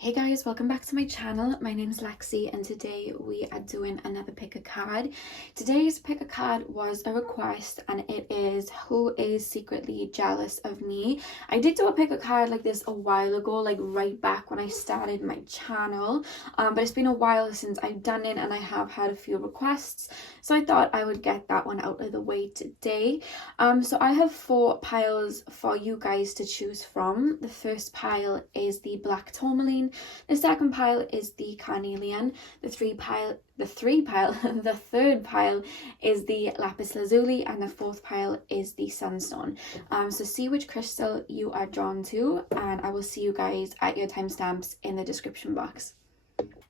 Hey guys, welcome back to my channel. My name is Lexi and today we are doing another pick a card. Today's pick a card was a request and it is who is secretly jealous of me. I did do a pick a card like this a while ago, like right back when I started my channel, but it's been a while since I've done it and I have had a few requests, so I thought I would get that one out of the way today. So I have 4 piles for you guys to choose from. The first pile is the black tourmaline. The second pile is the carnelian. The third pile is the lapis lazuli, and the fourth pile is the sunstone. So see which crystal you are drawn to, and I will see you guys at your timestamps in the description box.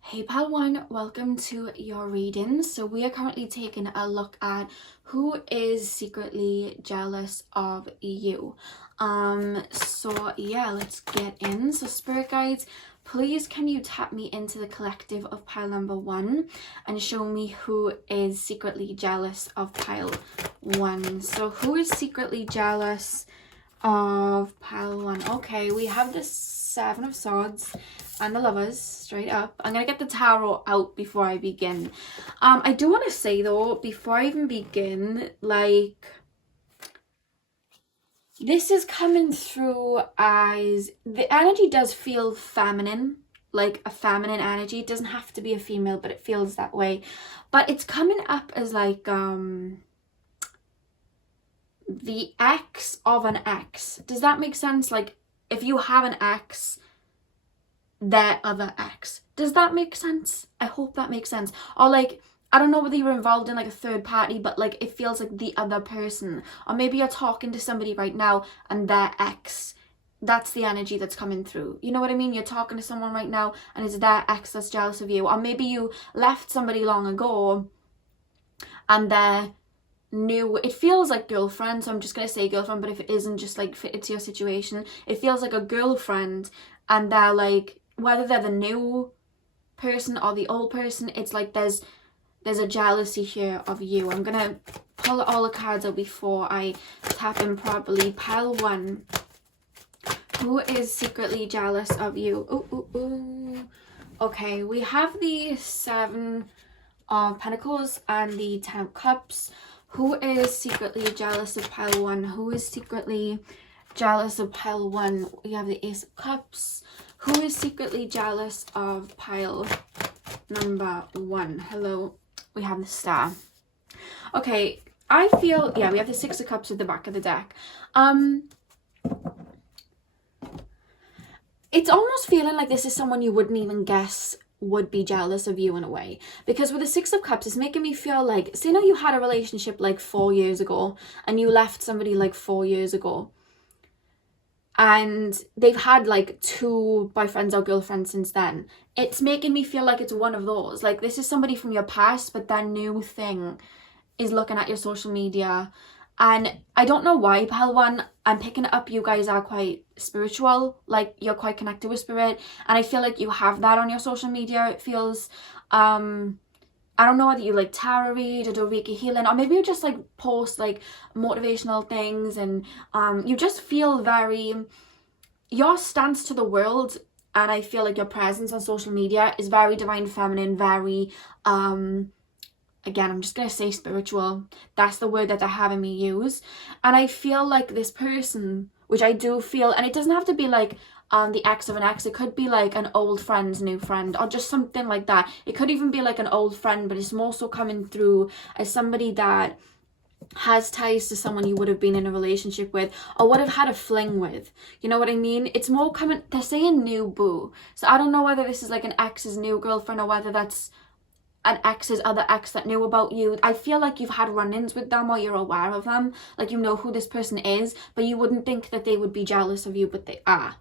Hey pile 1, welcome to your reading. So we are currently taking a look at who is secretly jealous of you. So yeah, let's get in. So spirit guides, please can you tap me into the collective of pile number 1 and show me who is secretly jealous of pile 1. So who is secretly jealous of pile 1? Okay, we have the 7 of Swords and the Lovers straight up. I'm gonna get the tarot out before I begin. I do want to say though, before I even begin, like, this is coming through as the energy does feel feminine, like a feminine energy. It doesn't have to be a female, but it feels that way. But it's coming up as like the ex of an ex. Does that make sense? Like if you have an ex, their other ex. Does that make sense? I hope that makes sense. Or like, I don't know whether you're involved in like a third party, but like it feels like the other person. Or maybe you're talking to somebody right now and their ex. That's the energy that's coming through. You know what I mean? You're talking to someone right now and it's their ex that's jealous of you. Or maybe you left somebody long ago and their new, it feels like girlfriend, so I'm just gonna say girlfriend, but if it isn't, just like fit it to your situation. It feels like a girlfriend and they're like, whether they're the new person or the old person, it's like there's a jealousy here of you. I'm gonna pull all the cards out before I tap in properly. Pile 1, who is secretly jealous of you? Ooh. Okay, we have the 7 of Pentacles and the 10 of Cups. Who is secretly jealous of pile 1? Who is secretly jealous of pile 1? We have the Ace of Cups. Who is secretly jealous of pile number 1? Hello. We have the Star. Okay, I feel, yeah, we have the 6 of Cups at the back of the deck. It's almost feeling like this is someone you wouldn't even guess would be jealous of you in a way, because with the 6 of Cups, it's making me feel like, say now you had a relationship like 4 years ago and you left somebody like 4 years ago and they've had like 2 boyfriends or girlfriends since then. It's making me feel like it's one of those, like this is somebody from your past, but their new thing is looking at your social media. And I don't know why, pile 1, I'm picking it up, you guys are quite spiritual, like you're quite connected with spirit, and I feel like you have that on your social media. It feels, I don't know whether you like tarot read or do Reiki healing, or maybe you just like post like motivational things, and you just feel very, your stance to the world, and I feel like your presence on social media is very divine feminine, very again, I'm just going to say spiritual. That's the word that they're having me use. And I feel like this person, which I do feel, and it doesn't have to be like the ex of an ex. It could be like an old friend's new friend or just something like that. It could even be like an old friend, but it's more so coming through as somebody that has ties to someone you would have been in a relationship with or would have had a fling with. You know what I mean? It's more coming, they're saying new boo. So I don't know whether this is like an ex's new girlfriend or whether that's an ex's other ex that knew about you. I feel like you've had run-ins with them or you're aware of them, like you know who this person is, but you wouldn't think that they would be jealous of you, but they are.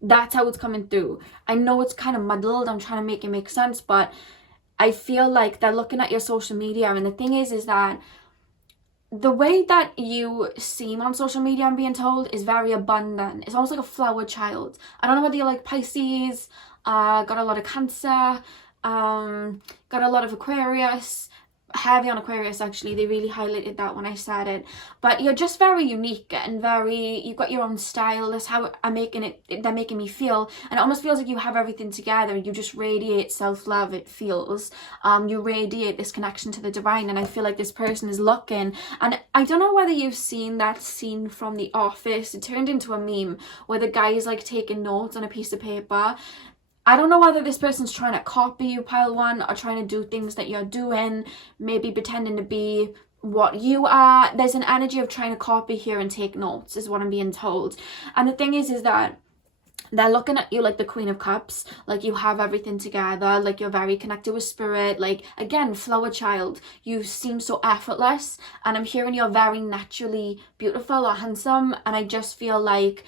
That's how it's coming through. I know it's kind of muddled, I'm trying to make it make sense, but I feel like they're looking at your social media, and the thing is that the way that you seem on social media, I'm being told, is very abundant. It's almost like a flower child. I don't know whether you're like Pisces, got a lot of Cancer, got a lot of Aquarius, heavy on Aquarius, actually. They really highlighted that when I said it. But you're just very unique and you've got your own style. That's how they're making me feel. And it almost feels like you have everything together. You just radiate self-love, it feels. You radiate this connection to the divine, and I feel like this person is looking. And I don't know whether you've seen that scene from The Office. It turned into a meme where the guy is like taking notes on a piece of paper. I don't know whether this person's trying to copy you, pile one, or trying to do things that you're doing, maybe pretending to be what you are. There's an energy of trying to copy here and take notes, is what I'm being told. And the thing is that they're looking at you like the Queen of Cups, like you have everything together, like you're very connected with spirit, like, again, flower child. You seem so effortless, and I'm hearing you're very naturally beautiful or handsome, and I just feel like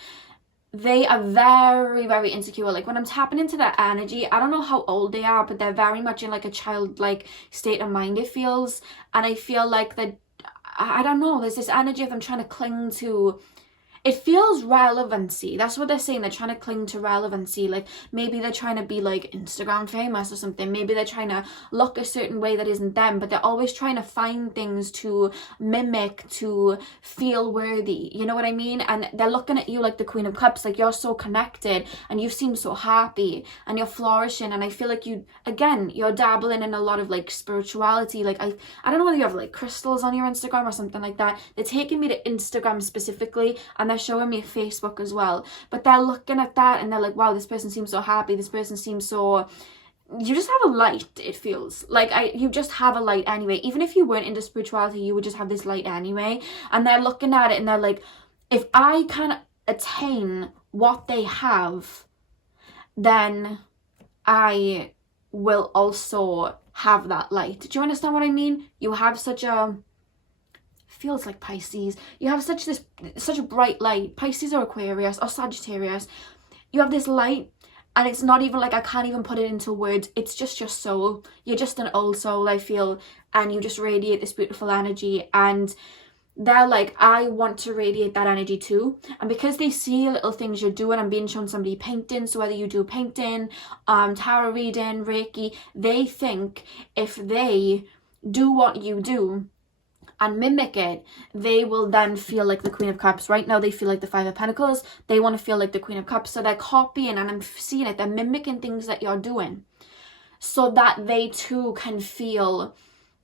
they are very, very insecure. Like, when I'm tapping into that energy, I don't know how old they are, but they're very much in like a childlike state of mind, it feels. And I feel like that, I don't know, there's this energy of them trying to cling to, it feels relevancy. That's what they're saying. They're trying to cling to relevancy. Like, maybe they're trying to be like Instagram famous or something. Maybe they're trying to look a certain way that isn't them, but they're always trying to find things to mimic, to feel worthy. You know what I mean? And they're looking at you like the Queen of Cups, like you're so connected and you seem so happy and you're flourishing. And I feel like you're dabbling in a lot of like spirituality. Like, I don't know whether you have like crystals on your Instagram or something like that. They're taking me to Instagram specifically, and they're showing me Facebook as well, but they're looking at that and they're like, wow, this person seems so happy, this person seems so, you just have a light, it feels like. You just have a light anyway. Even if you weren't into spirituality, you would just have this light anyway. And they're looking at it and they're like, if I can attain what they have, then I will also have that light. Do you understand what I mean? You have such a, feels like Pisces, you have such a bright light. Pisces or Aquarius or Sagittarius, you have this light, and it's not even like, I can't even put it into words. It's just your soul. You're just an old soul, I feel, and you just radiate this beautiful energy. And they're like, I want to radiate that energy too. And because they see little things you're doing, I'm being shown somebody painting, so whether you do painting, tarot reading, Reiki, they think if they do what you do and mimic it, they will then feel like the Queen of Cups. Right now they feel like the Five of Pentacles. They want to feel like the Queen of Cups. So they're copying, and I'm seeing it, they're mimicking things that you're doing so that they too can feel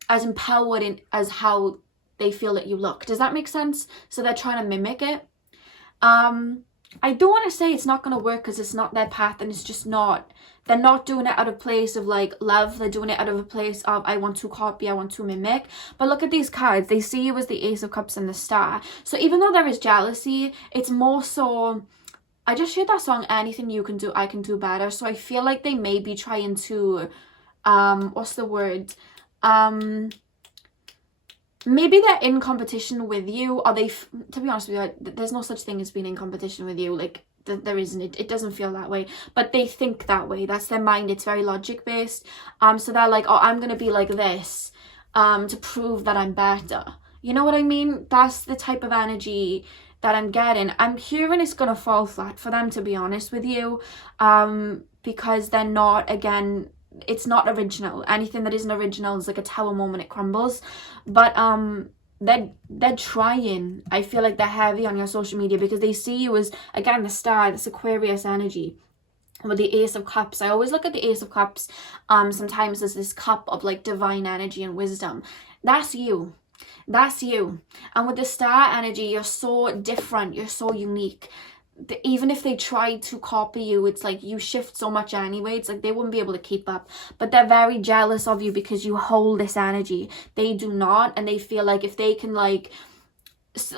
as empowered as how they feel that you look. Does that make sense? So they're trying to mimic it. I don't want to say it's not going to work, because it's not their path, and it's just not. They're not doing it out of place of like love. They're doing it out of a place of, I want to copy, I want to mimic. But look at these cards. They see you as the Ace of Cups and the Star. So even though there is jealousy, it's more so, I just heard that song, anything you can do, I can do better. So I feel like they may be trying to, what's the word? Maybe they're in competition with you, or to be honest with you, there's no such thing as being in competition with you. Like, there isn't. It doesn't feel that way, but they think that way. That's their mind. It's very logic based. So they're like, oh, I'm gonna be like this to prove that I'm better. You know what I mean? That's the type of energy that I'm getting. I'm hearing it's gonna fall flat for them, to be honest with you, because they're not, again, it's not original. Anything that isn't original is like a tower moment, it crumbles. But they're trying. I feel like they're heavy on your social media because they see you as, again, the Star, this Aquarius energy with the Ace of Cups. I always look at the Ace of Cups sometimes as this cup of like divine energy and wisdom. That's you. That's you. And with the Star energy, you're so different, you're so unique. Even if they try to copy you, it's like you shift so much anyway. It's like they wouldn't be able to keep up. But they're very jealous of you because you hold this energy. They do not. And they feel like if they can, like,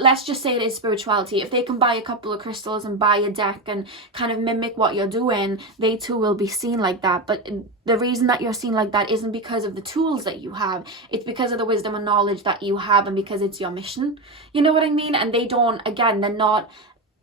let's just say it is spirituality, if they can buy a couple of crystals and buy a deck and kind of mimic what you're doing, they too will be seen like that. But the reason that you're seen like that isn't because of the tools that you have. It's because of the wisdom and knowledge that you have, and because it's your mission. You know what I mean? And they don't, again, they're not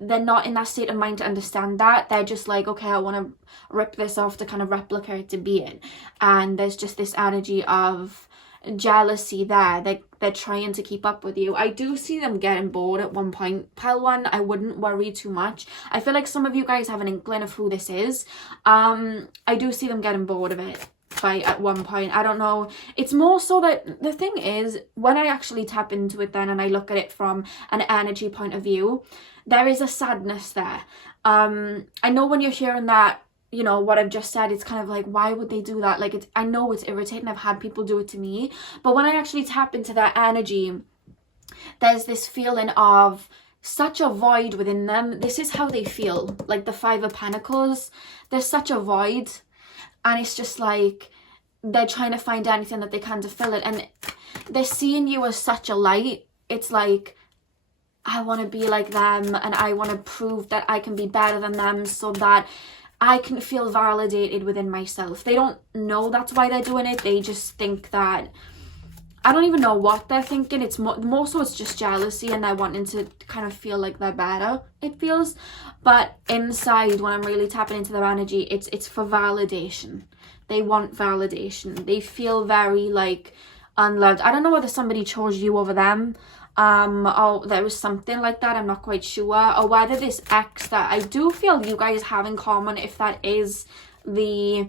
in that state of mind to understand that. They're just like, okay, I want to rip this off to kind of replicate it to be it. And there's just this energy of jealousy there. They're trying to keep up with you. I do see them getting bored at one point. Pile one, I wouldn't worry too much. I feel like some of you guys have an inkling of who this is. I do see them getting bored of it. fight at one point. I don't know. It's more so that the thing is, when I actually tap into it then and I look at it from an energy point of view, there is a sadness there. I know when you're hearing that, you know, what I've just said, it's kind of like, why would they do that? Like, I know it's irritating. I've had people do it to me. But when I actually tap into that energy, there's this feeling of such a void within them. This is how they feel. Like the Five of Pentacles, there's such a void. And it's just like, they're trying to find anything that they can to fill it. And they're seeing you as such a light. It's like, I want to be like them. And I want to prove that I can be better than them so that I can feel validated within myself. They don't know that's why they're doing it. They just think that, I don't even know what they're thinking. It's more so it's just jealousy and they're wanting to kind of feel like they're better, it feels. But inside, when I'm really tapping into their energy, it's for validation. They want validation. They feel very like unloved. I don't know whether somebody chose you over them, or there was something like that, I'm not quite sure, or whether this ex that I do feel you guys have in common, if that is the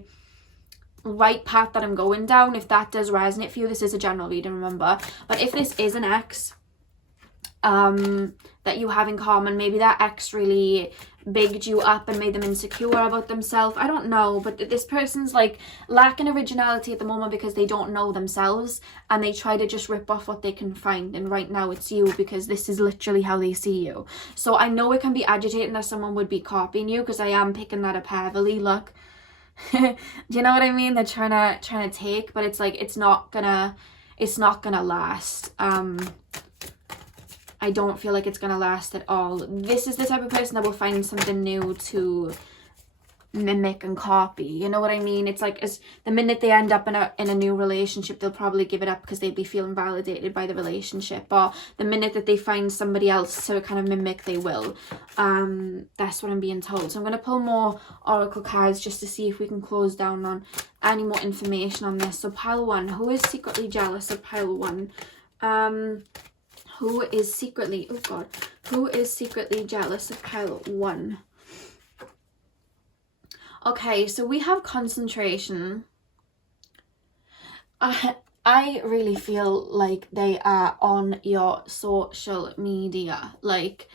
right path that I'm going down, if that does resonate for you. This is a general reading, remember, but if this is an ex that you have in common, maybe that ex really bigged you up and made them insecure about themselves. I don't know, but this person's like lacking originality at the moment because they don't know themselves and they try to just rip off what they can find. And right now it's you, because this is literally how they see you. So I know it can be agitating that someone would be copying you, because I am picking that up heavily. Look, do you know what I mean? They're trying to take, but it's like, it's not gonna last. I don't feel like it's gonna last at all. This is the type of person that will find something new to mimic and copy. You know what I mean? It's like, as the minute they end up in a new relationship, they'll probably give it up because they'd be feeling validated by the relationship. Or the minute that they find somebody else to kind of mimic, they will. That's what I'm being told. So I'm gonna pull more oracle cards just to see if we can close down on any more information on this. So pile one, who is secretly jealous of pile one? Who is secretly, oh God, who is secretly jealous of pile one? Okay, so we have concentration. I really feel like they are on your social media. Like,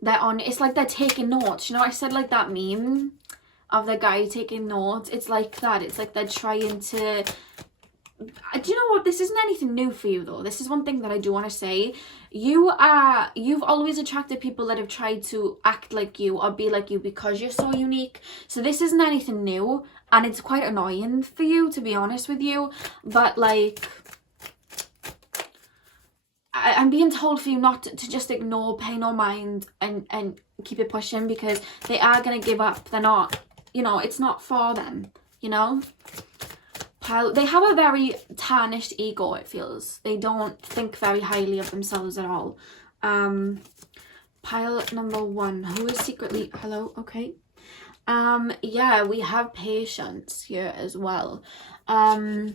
they're on, it's like they're taking notes. You know, I said like that meme of the guy taking notes. It's like that. It's like they're trying to, do you know what, this isn't anything new for you though. This is one thing that I do want to say. You've always attracted people that have tried to act like you or be like you because you're so unique. So this isn't anything new, and it's quite annoying for you, to be honest with you. But like, I'm being told for you not to just ignore, pay no mind, and keep it pushing, because they are going to give up. They're not, you know, it's not for them, you know. They have a very tarnished ego, it feels. They don't think very highly of themselves at all. Pile number one, who is secretly, hello, okay. Yeah, we have patience here as well. Again,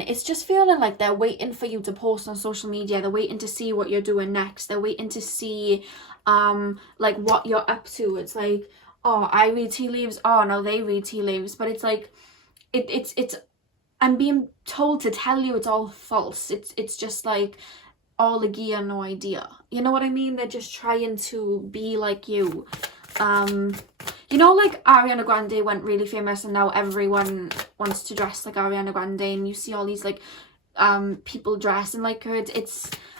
it's just feeling like they're waiting for you to post on social media. They're waiting to see what you're doing next. They're waiting to see, like, what you're up to. It's like, oh, I read tea leaves. Oh, no, they read tea leaves. But it's like, it's I'm being told to tell you it's all false. It's just like all a gear, no idea. You know what I mean? They're just trying to be like you. You know, like Ariana Grande went really famous and now everyone wants to dress like Ariana Grande, and you see all these like people dressing like her.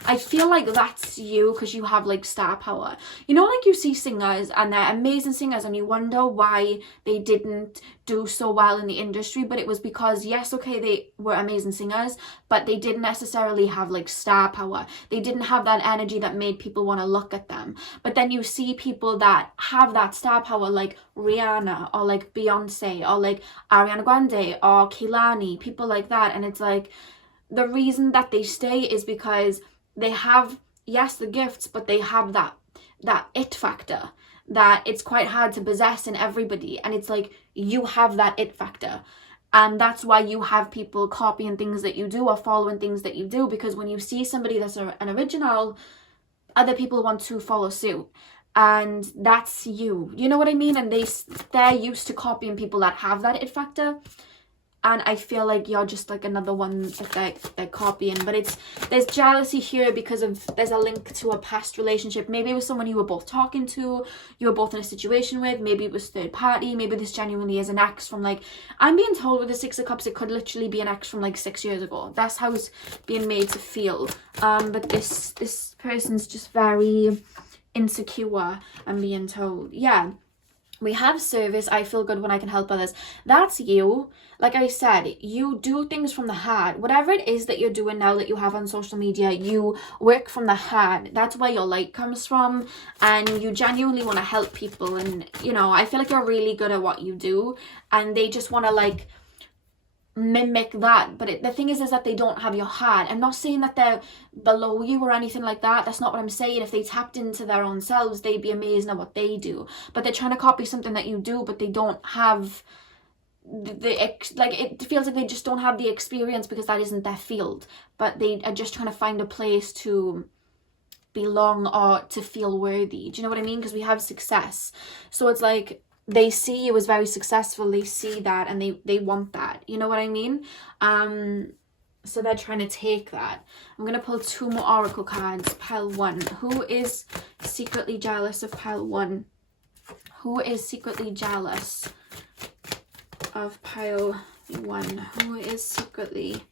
I feel like that's you, because you have like star power. You know, like you see singers and they're amazing singers and you wonder why they didn't do so well in the industry, but it was because, yes, okay, they were amazing singers, but they didn't necessarily have like star power. They didn't have that energy that made people want to look at them. But then you see people that have that star power, like Rihanna or like Beyonce or like Ariana Grande or Kehlani, people like that, and it's like, the reason that they stay is because they have, yes, the gifts, but they have that it factor that it's quite hard to possess in everybody. And it's like, you have that it factor. And that's why you have people copying things that you do or following things that you do, because when you see somebody that's an original, other people want to follow suit. And that's you. You know what I mean? And they're used to copying people that have that it factor. and I feel like you're just like another one that they're copying. But there's jealousy here because there's a link to a past relationship. Maybe it was someone you were both talking to, you were both in a situation with, maybe it was third party, maybe this genuinely is an ex from like, I'm being told with the Six of Cups it could literally be an ex from like 6 years ago. That's how it's being made to feel. But this person's just very insecure, I'm being told. Yeah. We have service. I feel good when I can help others. That's you. Like I said, you do things from the heart. Whatever it is that you're doing now that you have on social media, you work from the heart. That's where your light comes from, and you genuinely want to help people. And, you know, I feel like you're really good at what you do, and they just want to like mimic that. But the thing is that they don't have your heart. I'm not saying that they're below you or anything like that. That's not what I'm saying. If they tapped into their own selves, they'd be amazing at what they do. But they're trying to copy something that you do, but they don't have like, it feels like they just don't have the experience because that isn't their field. But they are just trying to find a place to belong or to feel worthy. Do you know what I mean? Because we have success, so it's like they see you as very successful, they see that, and they want that, you know what I mean? So they're trying to take that. I'm going to pull 2 more oracle cards. Pile 1. Who is secretly jealous of pile 1? Who is secretly jealous of pile 1? Who is secretly...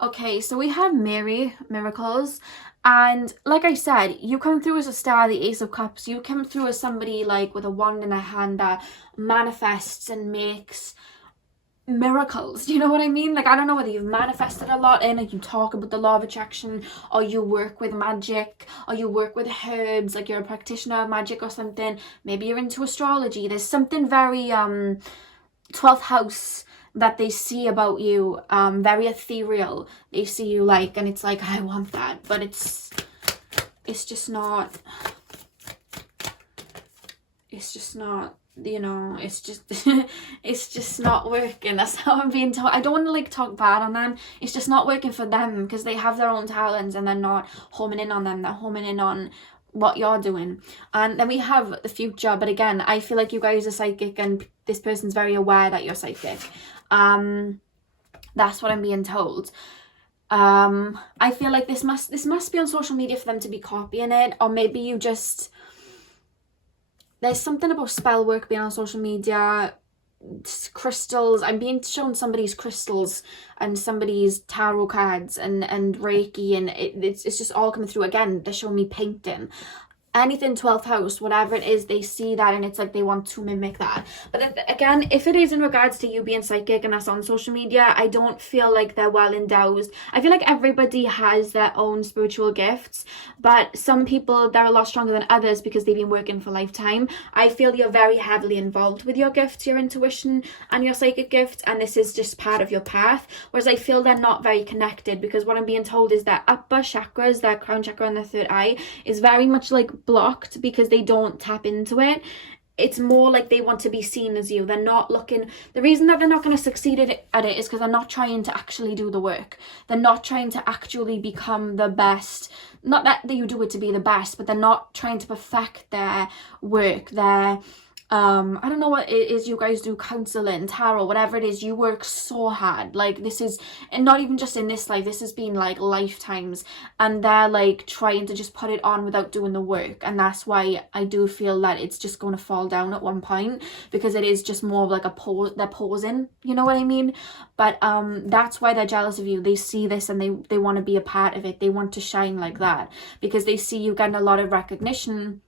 Okay, so we have Mary, miracles. And like I said, you come through as a star, the Ace of Cups. You come through as somebody like with a wand in a hand that manifests and makes miracles. Do you know what I mean? Like, I don't know whether you've manifested a lot in, like you talk about the law of attraction, or you work with magic, or you work with herbs, like you're a practitioner of magic or something. Maybe you're into astrology. There's something very 12th house that they see about you, very ethereal. They see you like, and it's like, I want that, but it's just not, you know, it's just not working. That's how I'm being told. I don't want to like talk bad on them. It's just not working for them because they have their own talents and they're not homing in on them. They're homing in on what you're doing. And then we have the future, but again, I feel like you guys are psychic and this person's very aware that you're psychic. That's what I'm being told. I feel like this must be on social media for them to be copying it, or maybe you just, there's something about spell work being on social media, crystals. I'm being shown somebody's crystals and somebody's tarot cards and Reiki, and it's just all coming through. Again, they're showing me painting. Anything 12th house, whatever it is, they see that and it's like they want to mimic that. But again, if it is in regards to you being psychic and that's on social media, I don't feel like they're well endowed. I feel like everybody has their own spiritual gifts, but some people, they're a lot stronger than others because they've been working for a lifetime. I feel you're very heavily involved with your gifts, your intuition and your psychic gifts, and this is just part of your path. Whereas I feel they're not very connected, because what I'm being told is that upper chakras, their crown chakra and their third eye, is very much like blocked because they don't tap into it. It's more like they want to be seen as you. They're not looking, the reason that they're not going to succeed at it is because they're not trying to actually do the work. They're not trying to actually become the best. Not that you do it to be the best, but they're not trying to perfect their work, their I don't know what it is you guys do, counseling, tarot, whatever it is, you work so hard. Like, this is, and not even just in this life, this has been like lifetimes, and they're like trying to just put it on without doing the work. And that's why I do feel that it's just going to fall down at one point, because it is just more of like a pose, they're posing, you know what I mean? But that's why they're jealous of you. They see this and they want to be a part of it. They want to shine like that because they see you getting a lot of recognition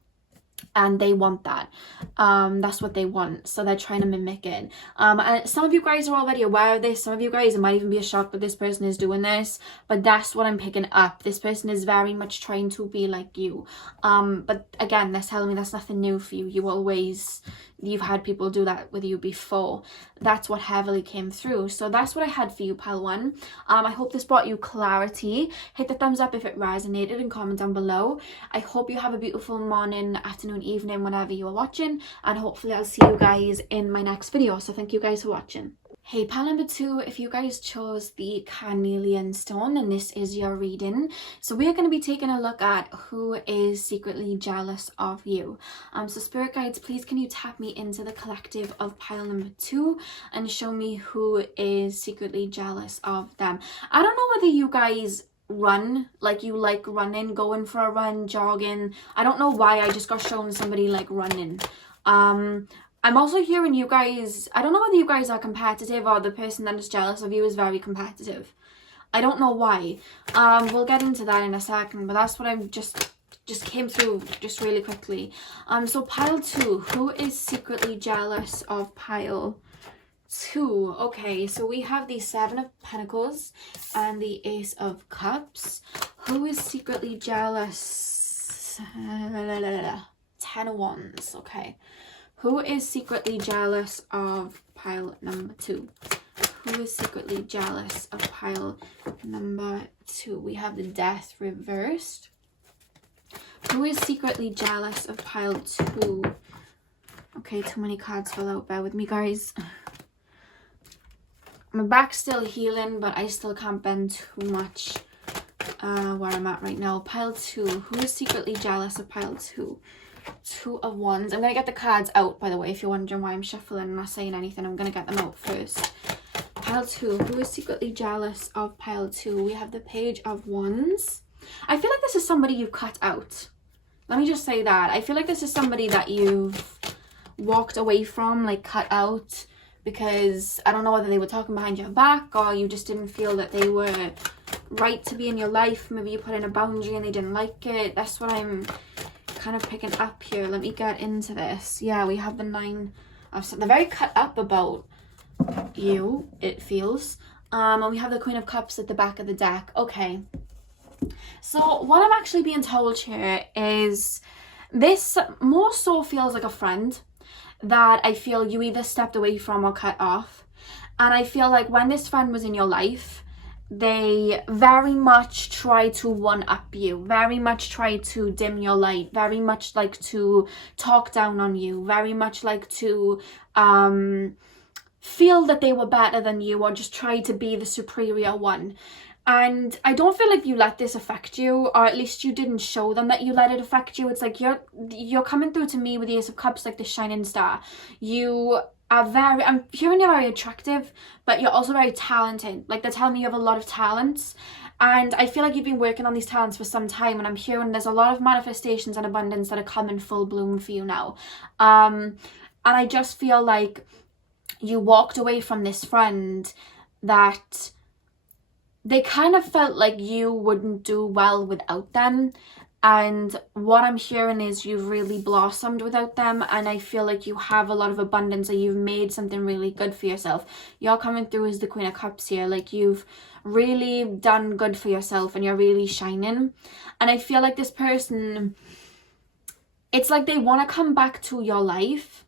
and they want that. That's what they want, so they're trying to mimic it. And some of you guys are already aware of this. Some of you guys, it might even be a shock that this person is doing this, but that's what I'm picking up. This person is very much trying to be like you, but again, that's telling me that's nothing new for you. You've had people do that with you before. That's what heavily came through. So that's what I had for you, pile 1. I hope this brought you clarity. Hit the thumbs up if it resonated and comment down below. I hope you have a beautiful morning, afternoon, evening, whenever you are watching, and hopefully I'll see you guys in my next video. So thank you guys for watching. Hey pile number 2, if you guys chose the carnelian stone, then this is your reading. So we are going to be taking a look at who is secretly jealous of you. So spirit guides, please can you tap me into the collective of pile number 2 and show me who is secretly jealous of them. I don't know whether you guys run, like you like running, going for a run, jogging. I don't know why I just got shown somebody like running. I'm also hearing you guys, I don't know whether you guys are competitive or the person that is jealous of you is very competitive. I don't know why. We'll get into that in a second, but that's what I've just came through just really quickly. So pile 2, who is secretly jealous of pile 2? Okay, so we have the 7 of Pentacles and the Ace of Cups. Who is secretly jealous? 10 of Wands, okay. Who is secretly jealous of pile number 2? Who is secretly jealous of pile number 2? We have the Death reversed. Who is secretly jealous of pile 2? Okay, too many cards fell out. Bear with me, guys. My back's still healing, but I still can't bend too much where I'm at right now. Pile 2. Who is secretly jealous of pile 2? 2 of Wands. I'm going to get the cards out, by the way, if you're wondering why I'm shuffling and not saying anything. I'm going to get them out first. Pile 2. Who is secretly jealous of pile 2? We have the Page of Wands. I feel like this is somebody you've cut out. Let me just say that. I feel like this is somebody that you've walked away from, like cut out, because I don't know whether they were talking behind your back or you just didn't feel that they were right to be in your life. Maybe you put in a boundary and they didn't like it. That's what I'm kind of picking up here. Let me get into this. Yeah, we have the 9 of... They're very cut up about you, it feels. And we have the Queen of Cups at the back of the deck. Okay. So what I'm actually being told here is this more so feels like a friend that I feel you either stepped away from or cut off. And I feel like when this friend was in your life, they very much try to one-up you, very much try to dim your light, very much like to talk down on you, very much like to feel that they were better than you or just try to be the superior one. And I don't feel like you let this affect you, or at least you didn't show them that you let it affect you. It's like you're coming through to me with the Ace of Cups like the shining star. You are very, I'm hearing you're very attractive, but you're also very talented. Like they're telling me you have a lot of talents. And I feel like you've been working on these talents for some time, and I'm hearing there's a lot of manifestations and abundance that are coming full bloom for you now. And I just feel like you walked away from this friend that they kind of felt like you wouldn't do well without them. And what I'm hearing is you've really blossomed without them. And I feel like you have a lot of abundance, and you've made something really good for yourself. You're coming through as the Queen of Cups here. Like you've really done good for yourself and you're really shining. And I feel like this person, it's like they want to come back to your life.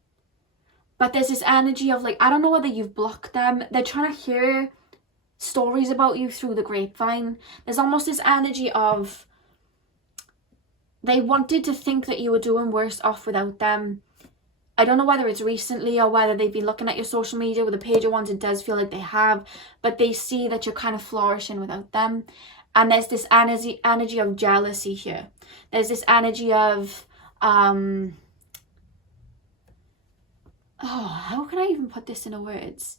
But there's this energy of like, I don't know whether you've blocked them. They're trying to hear stories about you through the grapevine. There's almost this energy of they wanted to think that you were doing worse off without them. I don't know whether it's recently or whether they've been looking at your social media with the Page of Wands. It does feel like they have, but they see that you're kind of flourishing without them. And there's this energy of jealousy here. There's this energy of how can I even put this into words?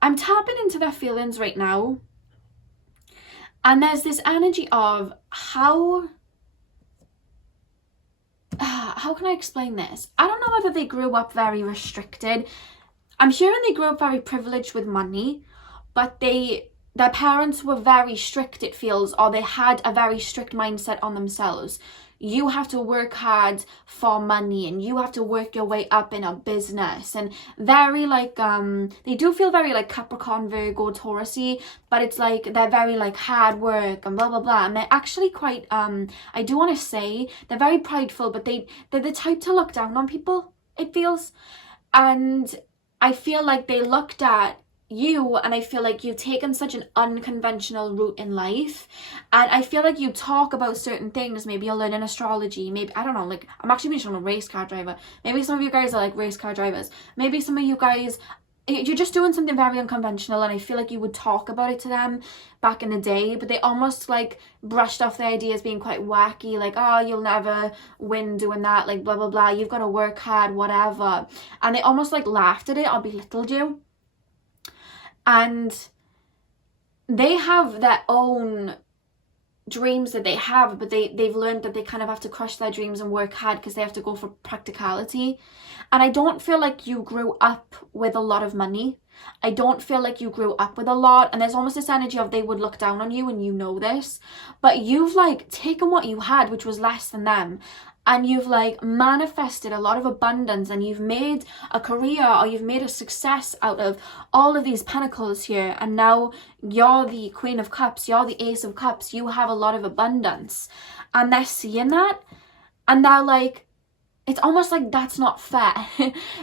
I'm tapping into their feelings right now. And there's this energy of how can I explain this? I don't know whether they grew up very restricted. I'm hearing they grew up very privileged with money, but their parents were very strict, it feels, or they had a very strict mindset on themselves. You have to work hard for money, and you have to work your way up in a business, and very like they do feel very like Capricorn, Virgo, Taurus-y, but it's like they're very like hard work and blah blah blah, and they're actually quite I do want to say they're very prideful, but they're the type to look down on people, it feels. And I feel like they looked at you, and I feel like you've taken such an unconventional route in life, and I feel like you talk about certain things. Maybe you're learning astrology, maybe, I don't know, like I'm actually being shown a race car driver. Maybe some of you guys are like race car drivers. Maybe some of you guys you're just doing something very unconventional, and I feel like you would talk about it to them back in the day, but they almost like brushed off the idea as being quite wacky, like, oh, you'll never win doing that, like blah blah blah, you've got to work hard, whatever. And they almost like laughed at it or belittled you. And they have their own dreams that they have, but they've learned that they kind of have to crush their dreams and work hard because they have to go for practicality. And I don't feel like you grew up with a lot of money. I don't feel like you grew up with a lot, and there's almost this energy of they would look down on you, and you know this, but you've like taken what you had, which was less than them, and you've like manifested a lot of abundance, and you've made a career, or you've made a success out of all of these pentacles here, and now you're the Queen of Cups, you're the Ace of Cups, you have a lot of abundance. And they're seeing that, and they're like, it's almost like that's not fair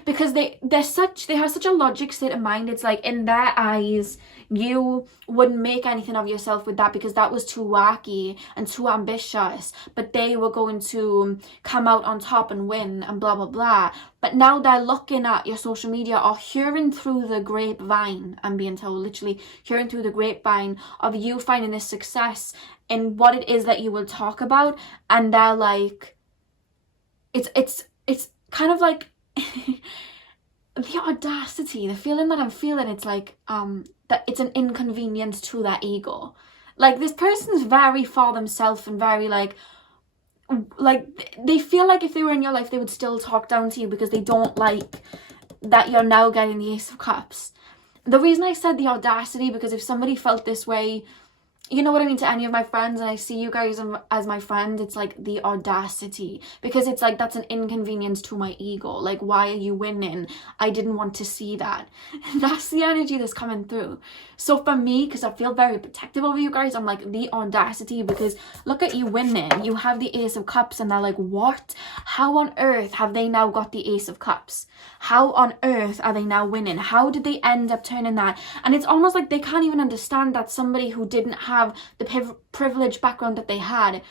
because they have such a logic state of mind. It's like in their eyes you wouldn't make anything of yourself with that because that was too wacky and too ambitious, but they were going to come out on top and win and blah blah blah. But now they're looking at your social media or hearing through the grapevine, I'm being told, literally hearing through the grapevine of you finding this success in what it is that you will talk about, and they're like, it's kind of like the audacity, the feeling that I'm feeling. It's like that it's an inconvenience to their ego. Like this person's very for themselves and very like they feel like if they were in your life they would still talk down to you because they don't like that you're now getting the Ace of Cups. The reason I said the audacity, because if somebody felt this way, you know what I mean, to any of my friends, and I see you guys as my friend, it's like the audacity, because it's like that's an inconvenience to my ego. Like, why are you winning? I didn't want to see that. That's the energy that's coming through. So for me, because I feel very protective over you guys, I'm like, the audacity, because look at you winning. You have the Ace of Cups, and they're like, what? How on earth have they now got the Ace of Cups? How on earth are they now winning? How did they end up turning that? And it's almost like they can't even understand that somebody who didn't have the privileged background that they had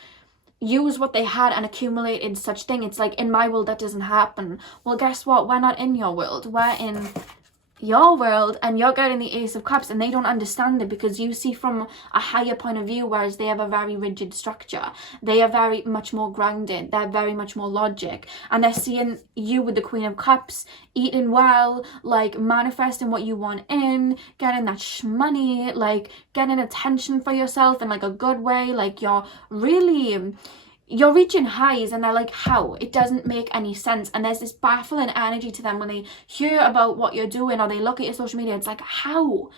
use what they had and accumulated such thing. It's like, in my world that doesn't happen. Well, guess what? We're not in your world. We're in your world, and you're getting the Ace of Cups, and they don't understand it because you see from a higher point of view, whereas they have a very rigid structure. They are very much more grounded. They're very much more logic, and they're seeing you with the Queen of Cups, eating well, like manifesting what you want in, getting that money, like getting attention for yourself in like a good way. Like you're reaching highs, and they're like, how? It doesn't make any sense. And there's this baffling energy to them when they hear about what you're doing or they look at your social media. It's like, how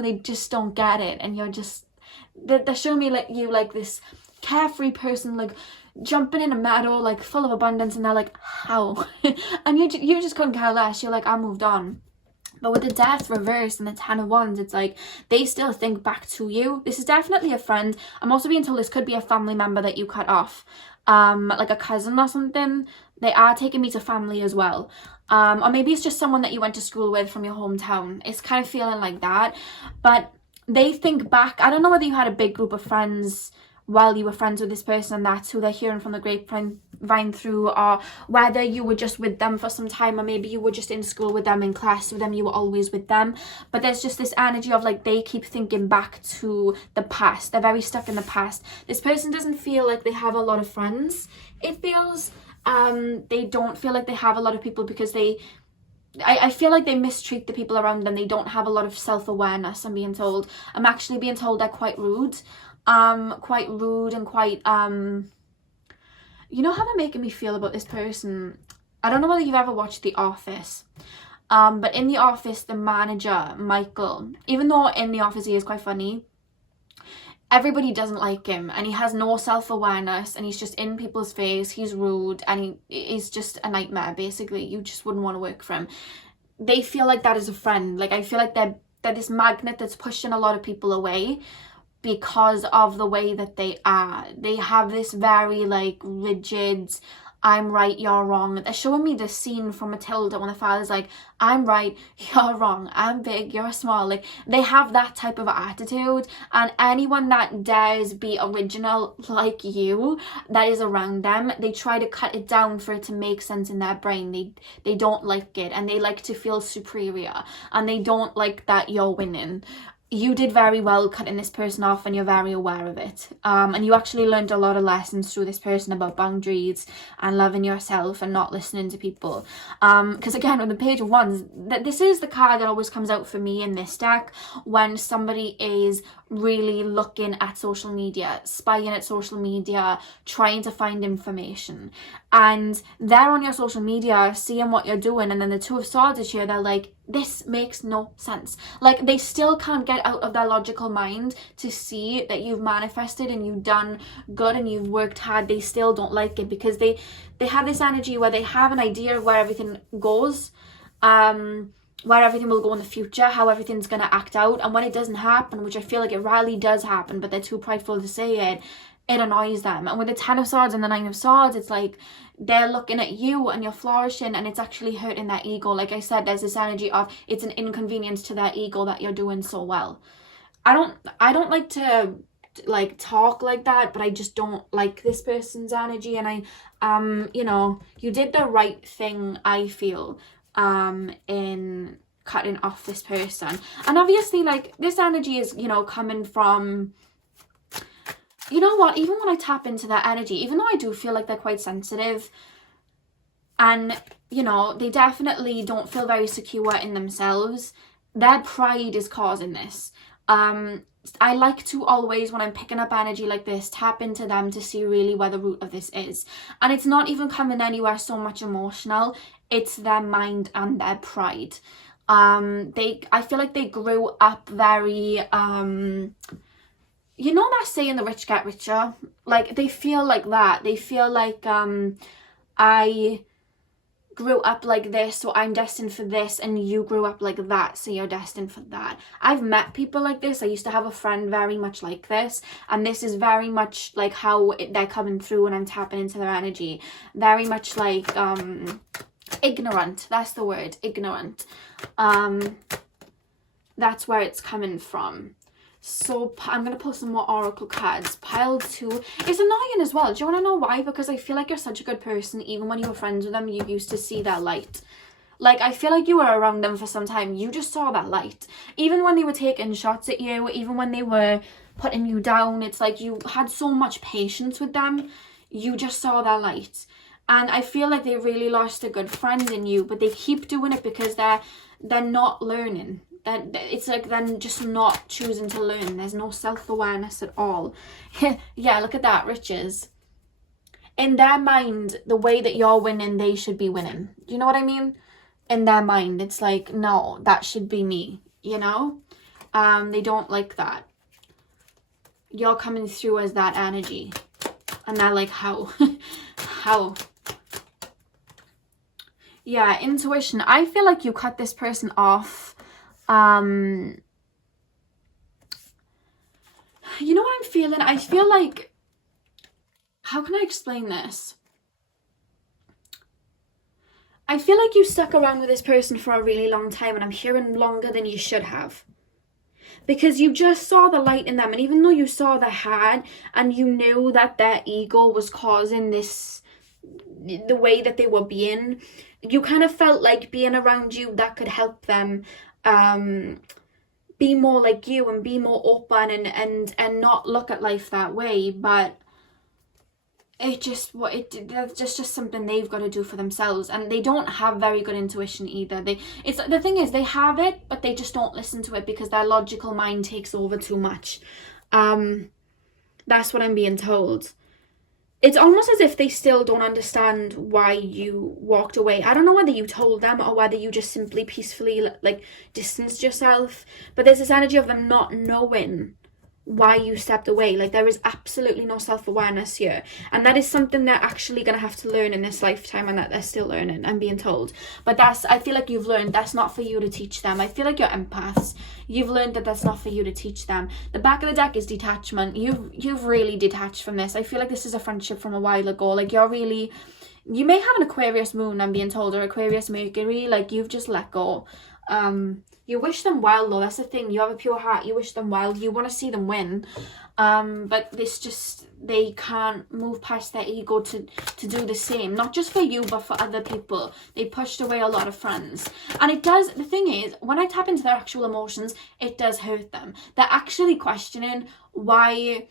they just don't get it. And you're just, they're showing me like you like this carefree person, like jumping in a meadow, like full of abundance, and they're like, how? And you just couldn't care less. You're like, I moved on. But with the Death reversed and the 10 of Wands, it's like they still think back to you. This is definitely a friend. I'm also being told this could be a family member that you cut off, like a cousin or something. They are taking me to family as well. Or maybe it's just someone that you went to school with from your hometown. It's kind of feeling like that. But they think back. I don't know whether you had a big group of friends while you were friends with this person, and that's who they're hearing from the grapevine through, or whether you were just with them for some time, or maybe you were just in school with them, in class with them, you were always with them. But there's just this energy of like they keep thinking back to the past. They're very stuck in the past. This person doesn't feel like they have a lot of friends. It feels they don't feel like they have a lot of people because I feel like they mistreat the people around them. They don't have a lot of self-awareness, I'm being told. I'm actually being told they're quite rude and quite you know how they're making me feel about this person? I don't know whether you've ever watched The Office, but in The Office, the manager, Michael, even though in The Office he is quite funny, everybody doesn't like him, and he has no self-awareness, and he's just in people's face, he's rude, and he's just a nightmare, basically. You just wouldn't want to work for him. They feel like that as a friend. Like, I feel like they're this magnet that's pushing a lot of people away because of the way that they are. They have this very like rigid, I'm right, you're wrong. They're showing me this scene from Matilda when the father's like, I'm right, you're wrong, I'm big, you're small. Like, they have that type of attitude, and anyone that dares be original like you, that is around them, they try to cut it down for it to make sense in their brain. They don't like it, and they like to feel superior, and they don't like that you're winning. You did very well cutting this person off, and you're very aware of it. And you actually learned a lot of lessons through this person about boundaries and loving yourself and not listening to people. Because again, on the Page of Wands, this is the card that always comes out for me in this deck when somebody is really looking at social media, spying at social media, trying to find information. And they're on your social media, seeing what you're doing, and then the Two of Swords is here, they're like, this makes no sense. Like, they still can't get out of their logical mind to see that you've manifested and you've done good and you've worked hard. They still don't like it because they have this energy where they have an idea of where everything goes, where everything will go in the future, how everything's going to act out. And when it doesn't happen, which I feel like it rarely does happen, but they're too prideful to say it, it annoys them. And with the Ten of Swords and the Nine of Swords, it's like they're looking at you and you're flourishing, and it's actually hurting their ego. Like I said, there's this energy of it's an inconvenience to their ego that you're doing so well. I don't like to like talk like that, but I just don't like this person's energy. And I you know, you did the right thing, I feel, in cutting off this person. And obviously, like, this energy is, you know, coming from, you know what, even when I tap into that energy, even though I do feel like they're quite sensitive and, you know, they definitely don't feel very secure in themselves, their pride is causing this. I like to always, when I'm picking up energy like this, tap into them to see really where the root of this is. And it's not even coming anywhere so much emotional, it's their mind and their pride. I feel like they grew up very, you know that saying, the rich get richer? Like, they feel like that. They feel like, I grew up like this, so I'm destined for this, and you grew up like that, so you're destined for that. I've met people like this. I used to have a friend very much like this, and this is very much like how they're coming through when I'm tapping into their energy. Very much like, ignorant. That's the word, ignorant. That's where it's coming from. So I'm going to pull some more oracle cards. Pile 2. It's annoying as well. Do you want to know why? Because I feel like you're such a good person. Even when you were friends with them, you used to see their light. Like, I feel like you were around them for some time. You just saw that light. Even when they were taking shots at you, even when they were putting you down, it's like you had so much patience with them. You just saw their light. And I feel like they really lost a good friend in you, but they keep doing it because they're not learning. That it's like they're just not choosing to learn. There's no self-awareness at all. Yeah, look at that, riches. In their mind, the way that you're winning, they should be winning. Do you know what I mean? In their mind, it's like, no, that should be me, you know? They don't like that. You're coming through as that energy. And they're like, how? How? Yeah, intuition. I feel like you cut this person off. You know what I'm feeling? I feel like, how can I explain this? I feel like you stuck around with this person for a really long time, and I'm hearing longer than you should have. Because you just saw the light in them, and even though you saw the heart and you knew that their ego was causing this, the way that they were being, you kind of felt like being around you that could help them be more like you and be more open and not look at life that way. But that's just something they've got to do for themselves, and they don't have very good intuition either. The thing is, they have it, but they just don't listen to it because their logical mind takes over too much. That's what I'm being told. It's almost as if they still don't understand why you walked away. I don't know whether you told them or whether you just simply peacefully like distanced yourself, but there's this energy of them not knowing why you stepped away. Like, there is absolutely no self-awareness here, and that is something they're actually going to have to learn in this lifetime, and that they're still learning, I'm being told. But I feel like you've learned that's not for you to teach them. I feel like you're empaths. You've learned that that's not for you to teach them. The back of the deck is detachment. You've really detached from this. I feel like this is a friendship from a while ago. Like, you're really You may have an Aquarius moon, I'm being told, or Aquarius Mercury, like you've just let go. You wish them well though, that's the thing. You have a pure heart, you wish them well, you want to see them win. But this just, they can't move past their ego to do the same, not just for you but for other people. They pushed away a lot of friends, and it does, the thing is, when I tap into their actual emotions, it does hurt them. They're actually questioning, why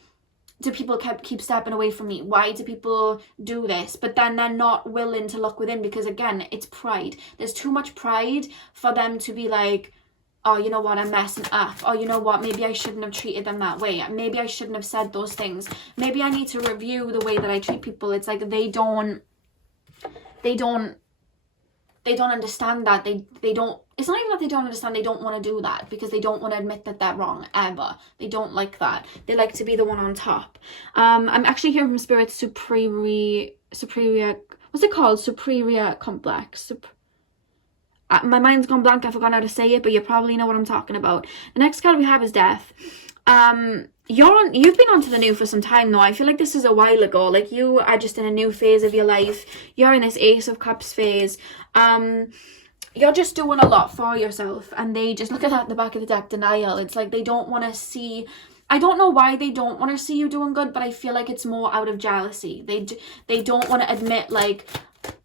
do people keep stepping away from me? Why do people do this? But then they're not willing to look within, because again, it's pride. There's too much pride for them to be like, oh, you know what, I'm messing up. Oh, you know what, maybe I shouldn't have treated them that way. Maybe I shouldn't have said those things. Maybe I need to review the way that I treat people. It's like they don't understand that. They don't, it's not even that they don't understand, they don't want to do that, because they don't want to admit that they're wrong, ever. They don't like that. They like to be the one on top. I'm actually hearing from Spirit superior, what's it called? Superior complex. My mind's gone blank, I forgot how to say it, but you probably know what I'm talking about. The next card we have is Death. You've been onto the new for some time now. I feel like this is a while ago. Like, you are just in a new phase of your life. You're in this Ace of Cups phase. You're just doing a lot for yourself, and they just, look at that in the back of the deck, denial. It's like they don't want to see, I don't know why they don't want to see you doing good, but I feel like it's more out of jealousy. They don't want to admit, like,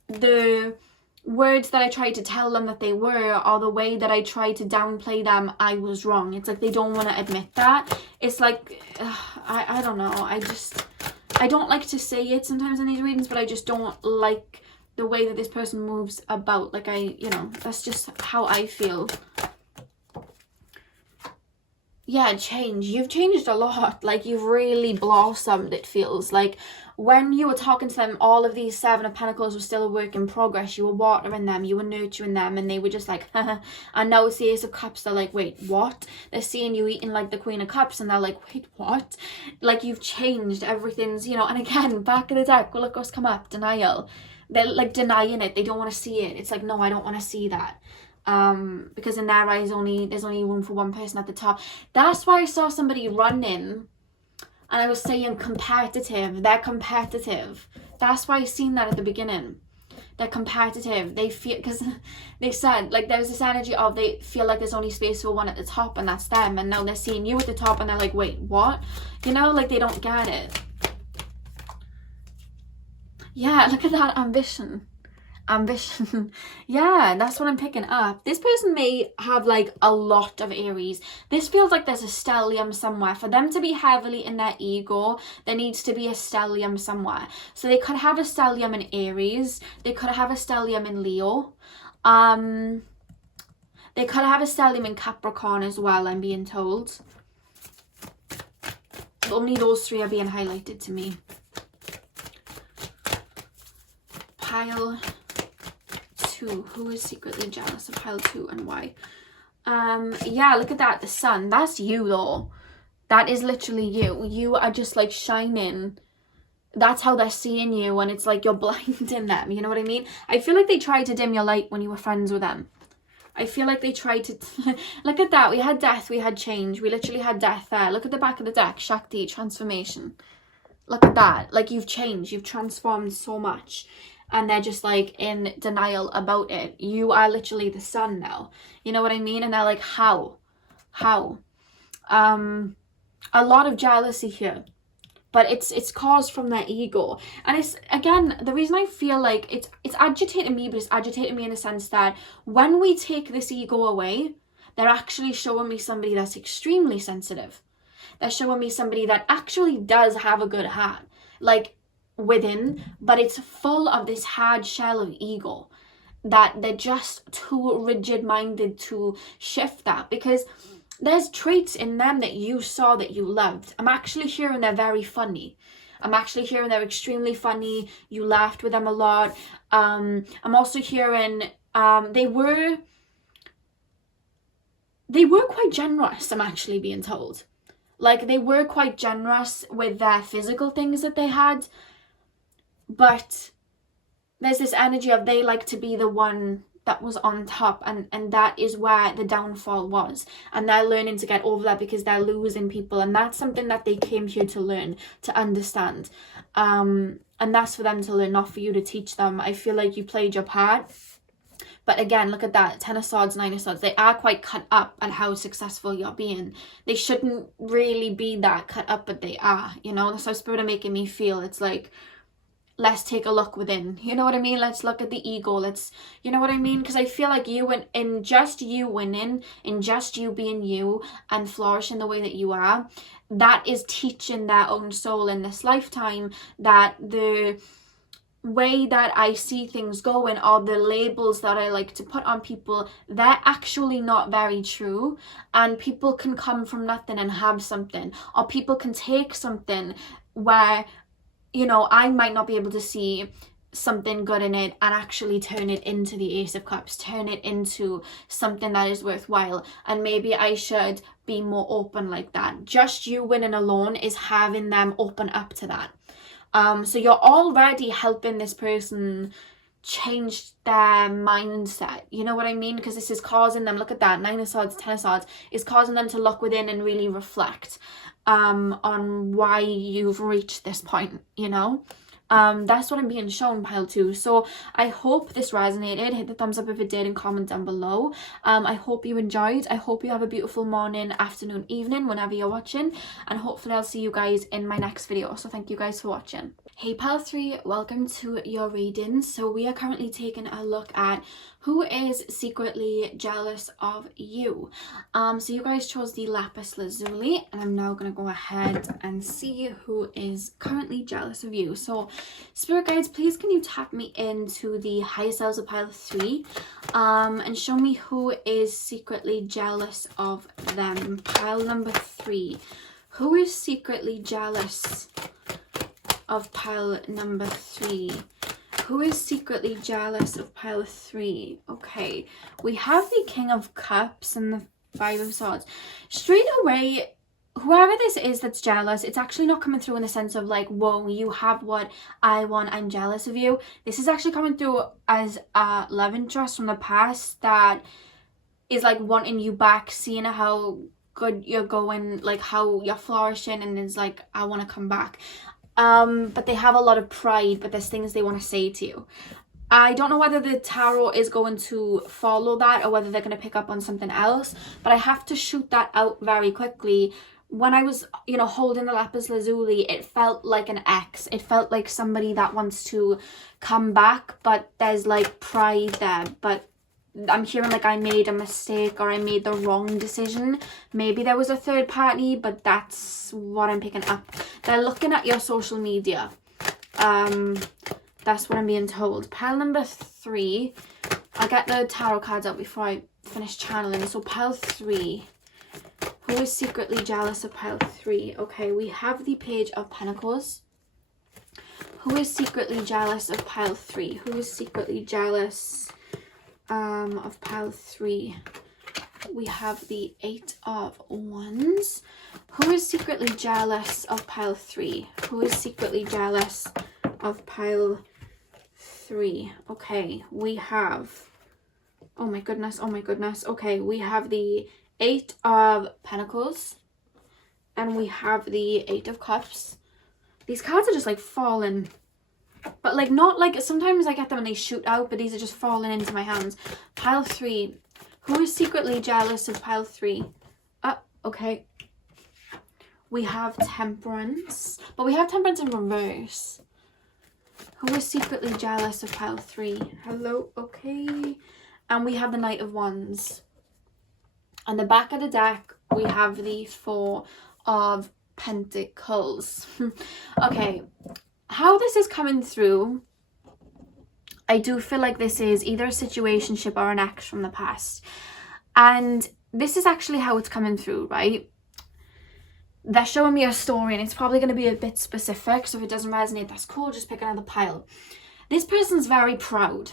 the words that I tried to tell them that they were, or the way that I tried to downplay them, I was wrong. It's like they don't want to admit that. It's like, I don't know. I don't like to say it sometimes in these readings, but I just don't like the way that this person moves about. Like, you know, that's just how I feel. Yeah, change. You've changed a lot. Like, you've really blossomed, it feels. Like, when you were talking to them, all of these Seven of Pentacles were still a work in progress. You were watering them, you were nurturing them, and they were just like, haha. And now it's the Ace of Cups. They're like, wait, what? They're seeing you eating like the Queen of Cups, and they're like, wait, what? Like, you've changed. Everything's, you know, and again, back of the deck, well, look what's come up, denial. They're like denying it. They don't want to see it. It's like, no, I don't want to see that. Because in their eyes, there's only room for one person at the top. That's why I saw somebody running, and I was saying competitive. They're competitive. That's why I seen that at the beginning. They're competitive. They feel, because they said, like, there's this energy of, they feel like there's only space for one at the top, and that's them. And now they're seeing you at the top, and they're like, wait, what? You know, like, they don't get it. Yeah, look at that ambition. Yeah, that's what I'm picking up. This person may have like a lot of Aries. This feels like there's a stellium somewhere. For them to be heavily in their ego, there needs to be a stellium somewhere. So they could have a stellium in Aries. They could have a stellium in Leo. They could have a stellium in Capricorn as well, I'm being told. Only those three are being highlighted to me. Pile 2. Who is secretly jealous of pile 2 and why? Yeah, look at that. The sun. That's you though. That is literally you. You are just like shining. That's how they're seeing you, and it's like you're blinding them. You know what I mean? I feel like they tried to dim your light when you were friends with them. I feel like they tried to... Look at that. We had death. We had change. We literally had death there. Look at the back of the deck. Shakti, transformation. Look at that. Like, you've changed. You've transformed so much. And they're just like in denial about it. You are literally the sun now. You know what I mean? And they're like, how? A lot of jealousy here. But it's caused from their ego. And it's, again, the reason I feel like it's agitating me, but it's agitating me in the sense that when we take this ego away, they're actually showing me somebody that's extremely sensitive. They're showing me somebody that actually does have a good heart. Like, within, but it's full of this hard shell of ego that they're just too rigid-minded to shift that, because there's traits in them that you saw that you loved. I'm actually hearing they're very funny. I'm actually hearing they're extremely funny. You laughed with them a lot. I'm also hearing they were quite generous, I'm actually being told. Like, they were quite generous with their physical things that they had. But there's this energy of they like to be the one that was on top, and that is where the downfall was, and they're learning to get over that because they're losing people, and that's something that they came here to learn, to understand, and that's for them to learn, not for you to teach them. I feel like you played your part. But again, look at that, 10 of Swords, 9 of Swords. They are quite cut up at how successful you're being. They shouldn't really be that cut up, but they are, you know? That's how Spirit are making me feel. It's like, let's take a look within. You know what I mean? Let's look at the ego. Let's, you know what I mean? Because I feel like you, in just you winning, in just you being you and flourishing the way that you are, that is teaching their own soul in this lifetime that the way that I see things going, or the labels that I like to put on people, they're actually not very true, and people can come from nothing and have something, or people can take something where, you know, I might not be able to see something good in it and actually turn it into the Ace of Cups, turn it into something that is worthwhile, and maybe I should be more open like that. Just you winning alone is having them open up to that. So you're already helping this person change their mindset, you know what I mean? Because this is causing them, look at that, 9 of Swords, 10 of Swords, is causing them to look within and really reflect on why you've reached this point, you know? That's what I'm being shown, pile 2. So I hope this resonated. Hit the thumbs up if it did and comment down below. I hope you enjoyed. I hope you have a beautiful morning, afternoon, evening, whenever you're watching, and hopefully I'll see you guys in my next video. So thank you guys for watching. Hey pile 3, welcome to your reading. So we are currently taking a look at who is secretly jealous of you. So you guys chose the lapis lazuli, and I'm now going to go ahead and see who is currently jealous of you. So spirit guides, please can you tap me into the higher selves of pile 3 and show me who is secretly jealous of them. Pile number 3, who is secretly jealous of pile number 3? Who is secretly jealous of pile 3? Okay, we have the King of Cups and the 5 of Swords. Straight away, whoever this is that's jealous, it's actually not coming through in the sense of like, whoa, you have what I want, I'm jealous of you. This is actually coming through as a love interest from the past that is like wanting you back, seeing how good you're going, like how you're flourishing, and is like, I want to come back. But they have a lot of pride, but there's things they want to say to you. I don't know whether the tarot is going to follow that or whether they're going to pick up on something else, but I have to shoot that out very quickly. When I was, you know, holding the lapis lazuli, it felt like an ex. It felt like somebody that wants to come back, but there's like pride there. But I'm hearing like I made a mistake or I made the wrong decision. Maybe there was a third party, but that's what I'm picking up. They're looking at your social media. That's what I'm being told. Pile number 3. I'll get the tarot cards out before I finish channeling. So pile 3. Who is secretly jealous of pile 3? Okay, we have the Page of Pentacles. Who is secretly jealous of pile 3? Who is secretly jealous of pile 3? We have the 8 of Wands. Who is secretly jealous of pile 3? Who is secretly jealous of pile 3? Okay, we have, oh my goodness, oh my goodness. Okay, we have the 8 of Pentacles and we have the 8 of Cups. These cards are just like falling, but like not like, sometimes I get them and they shoot out, but these are just falling into my hands. Pile 3. Who is secretly jealous of pile 3? Okay. We have Temperance, but we have Temperance in reverse. Who is secretly jealous of pile 3? Hello, okay. And we have the Knight of Wands. On the back of the deck, we have the 4 of Pentacles. Okay, how this is coming through, I do feel like this is either a situationship or an ex from the past. And this is actually how it's coming through, right? They're showing me a story and it's probably going to be a bit specific. So if it doesn't resonate, that's cool. Just pick another pile. This person's very proud.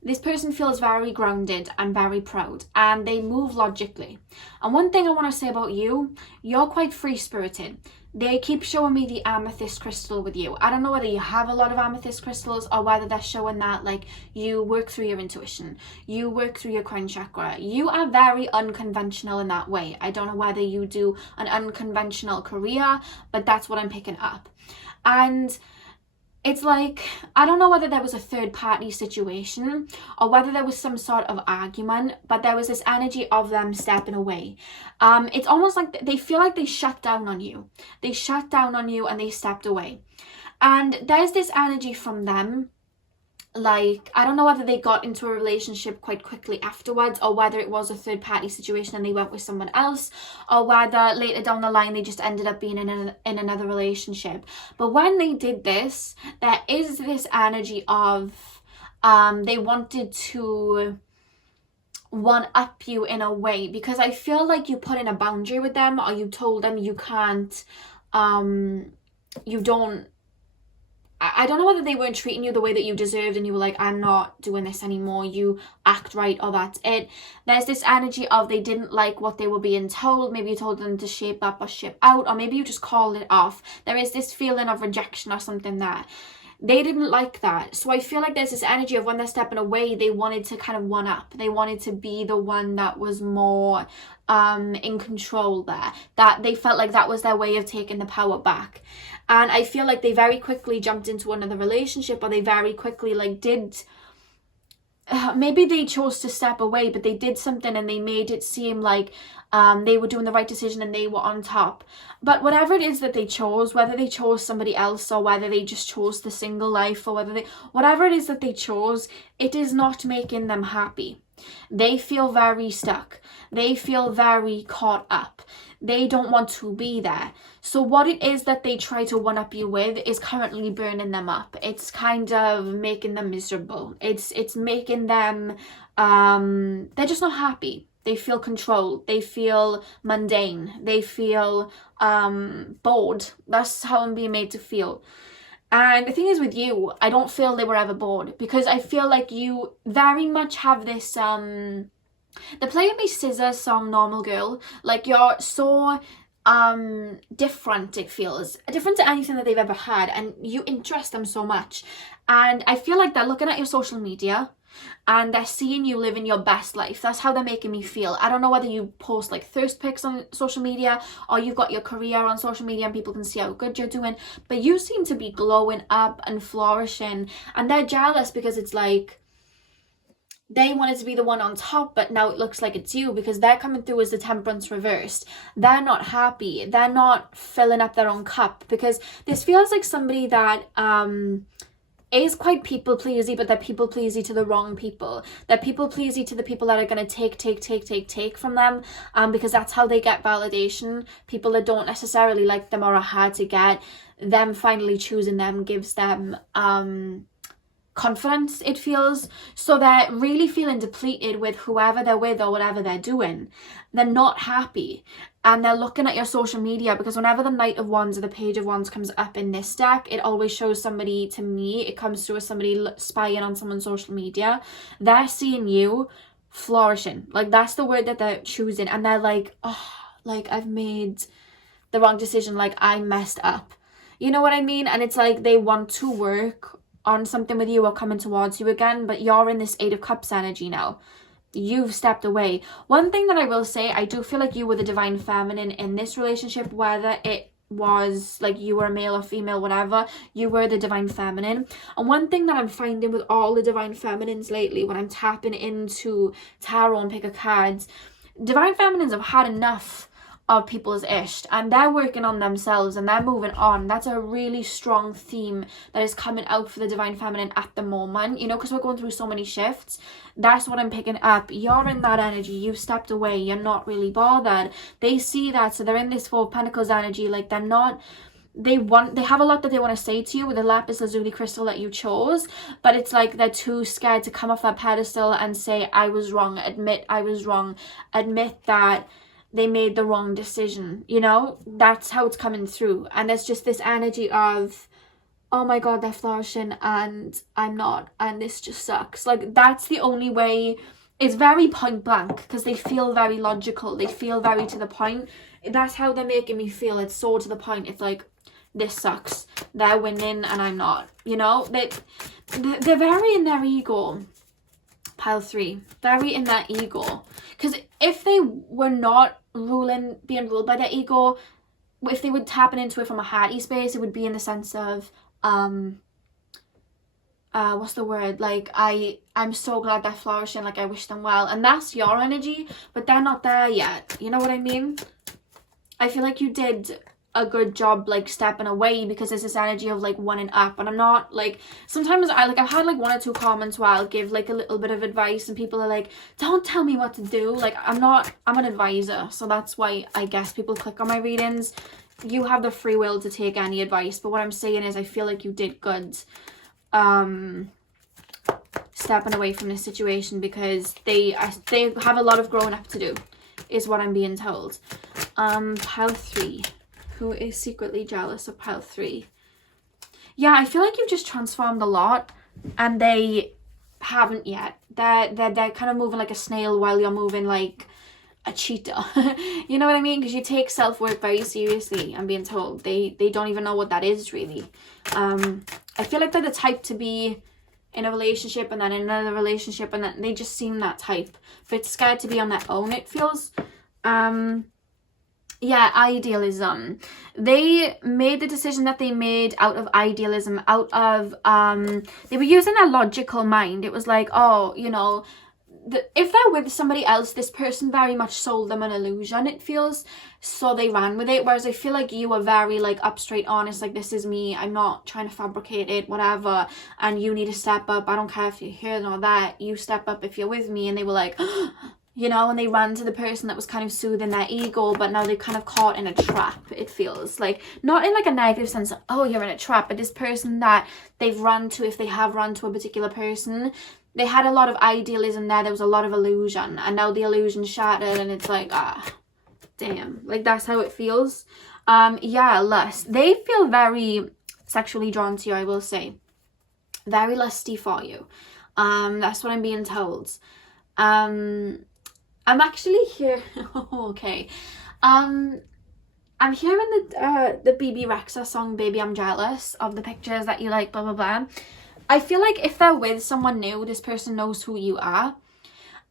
This person feels very grounded and very proud, and they move logically. And one thing I want to say about you, you're quite free-spirited. they keep showing me the amethyst crystal with you. I don't know whether you have a lot of amethyst crystals or whether they're showing that like you work through your intuition, you work through your crown chakra. You are very unconventional in that way. I don't know whether you do an unconventional career, but that's what I'm picking up. And it's like, I don't know whether there was a third party situation or whether there was some sort of argument, but there was this energy of them stepping away. It's almost like they feel like they shut down on you. They shut down on you and they stepped away. And there's this energy from them. Like, I don't know whether they got into a relationship quite quickly afterwards or whether it was a third party situation and they went with someone else, or whether later down the line they just ended up being in another relationship. But when they did this, there is this energy of they wanted to one up you in a way, because I feel like you put in a boundary with them, or you told them you can't, you don't, I don't know whether they weren't treating you the way that you deserved and you were like, I'm not doing this anymore, you act right, or that's it. There's this energy of they didn't like what they were being told. Maybe you told them to shape up or ship out, or maybe you just called it off. There is this feeling of rejection or something there. They didn't like that. So I feel like there's this energy of when they're stepping away, they wanted to kind of one up. They wanted to be the one that was more in control there. That they felt like that was their way of taking the power back. And I feel like they very quickly jumped into another relationship, or they very quickly like did, maybe they chose to step away, but they did something and they made it seem like they were doing the right decision and they were on top. But whatever it is that they chose, whether they chose somebody else or whether they just chose the single life, or whatever it is that they chose, it is not making them happy. They feel very stuck. They feel very caught up. They don't want to be there. So what it is that they try to one-up you with is currently burning them up. It's kind of making them miserable. It's making them, they're just not happy. They feel controlled. They feel mundane. They feel bored. That's how I'm being made to feel. And the thing is with you, I don't feel they were ever bored, because I feel like you very much have this, the Play With Me Scissors song, Normal Girl, like you're so different, it feels different to anything that they've ever had, and you interest them so much. And I feel like they're looking at your social media and they're seeing you living your best life. That's how they're making me feel. I don't know whether you post like thirst pics on social media, or you've got your career on social media and people can see how good you're doing, but you seem to be glowing up and flourishing, and they're jealous because it's like they wanted to be the one on top, but now it looks like it's you, because they're coming through as the temperance reversed. They're not happy. They're not filling up their own cup, because this feels like somebody that is quite people pleasy, but they're people pleasy to the wrong people. They're people pleasy to the people that are going to take from them, because that's how they get validation. People that don't necessarily like them or are hard to get, them finally choosing them gives them confidence, it feels. So they're really feeling depleted with whoever they're with or whatever they're doing. They're not happy, and they're looking at your social media, because whenever the Knight of Wands or the Page of Wands comes up in this deck, it always shows somebody, to me it comes through as somebody spying on someone's social media. They're seeing you flourishing, like that's the word that they're choosing, and they're like, oh, like I've made the wrong decision, like I messed up, you know what I mean? And it's like they want to work on something with you or coming towards you again, but you're in this Eight of Cups energy now. You've stepped away. One thing that I will say, I do feel like you were the divine feminine in this relationship, whether it was like you were a male or female, whatever, you were the divine feminine. And one thing that I'm finding with all the divine feminines lately, when I'm tapping into tarot and pick a cards, divine feminines have had enough of people's ish, and they're working on themselves and they're moving on. That's a really strong theme that is coming out for the divine feminine at the moment, you know, because we're going through so many shifts. That's what I'm picking up. You're in that energy. You've stepped away. You're not really bothered. They see that, so they're in this Four of Pentacles energy. Like they have a lot that they want to say to you with the lapis lazuli crystal that you chose, but it's like they're too scared to come off that pedestal and say, I was wrong, admit I was wrong, admit that they made the wrong decision, you know? That's how it's coming through. And there's just this energy of, oh my god, they're flourishing and I'm not, and this just sucks. Like that's the only way. It's very point blank, because they feel very logical, they feel very to the point. that's how they're making me feel. It's so to the point. It's like, this sucks, they're winning and I'm not, you know. They're very in their ego. Pile 3, very in their ego, because if they were not being ruled by their ego, if they were tapping into it from a hearty space, it would be in the sense of what's the word, like I'm so glad they're flourishing, like I wish them well, and that's your energy, but they're not there yet, you know what I mean? I feel like you did a good job like stepping away, because there's this energy of like wanting up, and I'm not like, sometimes I've had like 1 or 2 comments where I'll give like a little bit of advice and people are like, don't tell me what to do. Like, I'm an advisor, so that's why I guess people click on my readings. You have the free will to take any advice, but what I'm saying is I feel like you did good stepping away from this situation, because they have a lot of growing up to do, is what I'm being told. Pile 3, who is secretly jealous of pile 3? Yeah, I feel like you've just transformed a lot and they haven't yet. They're kind of moving like a snail while you're moving like a cheetah. You know what I mean? Because you take self-work very seriously, I'm being told. They don't even know what that is really. I feel like they're the type to be in a relationship and then in another relationship, and then they just seem that type, but scared to be on their own, it feels. Yeah, idealism. They made the decision that they made out of idealism, out of they were using their logical mind. It was like, oh, you know, if they're with somebody else, this person very much sold them an illusion, it feels, so they ran with it. Whereas I feel like you were very like up, straight, honest, like, this is me, I'm not trying to fabricate it, whatever, and you need to step up. I don't care if you're here or that, you step up if you're with me. And they were like, you know, and they ran to the person that was kind of soothing their ego, but now they're kind of caught in a trap, it feels. Like, not in like a negative sense of, oh, you're in a trap, but this person that they've run to, if they have run to a particular person, they had a lot of idealism there was a lot of illusion, and now the illusion shattered, and it's like, damn. Like, that's how it feels. Yeah, lust. They feel very sexually drawn to you, I will say. Very lusty for you. That's what I'm being told. I'm actually here. Okay. I'm hearing the BB Rexa song "Baby I'm Jealous" of the pictures that you like, blah blah blah. I feel like if they're with someone new, this person knows who you are,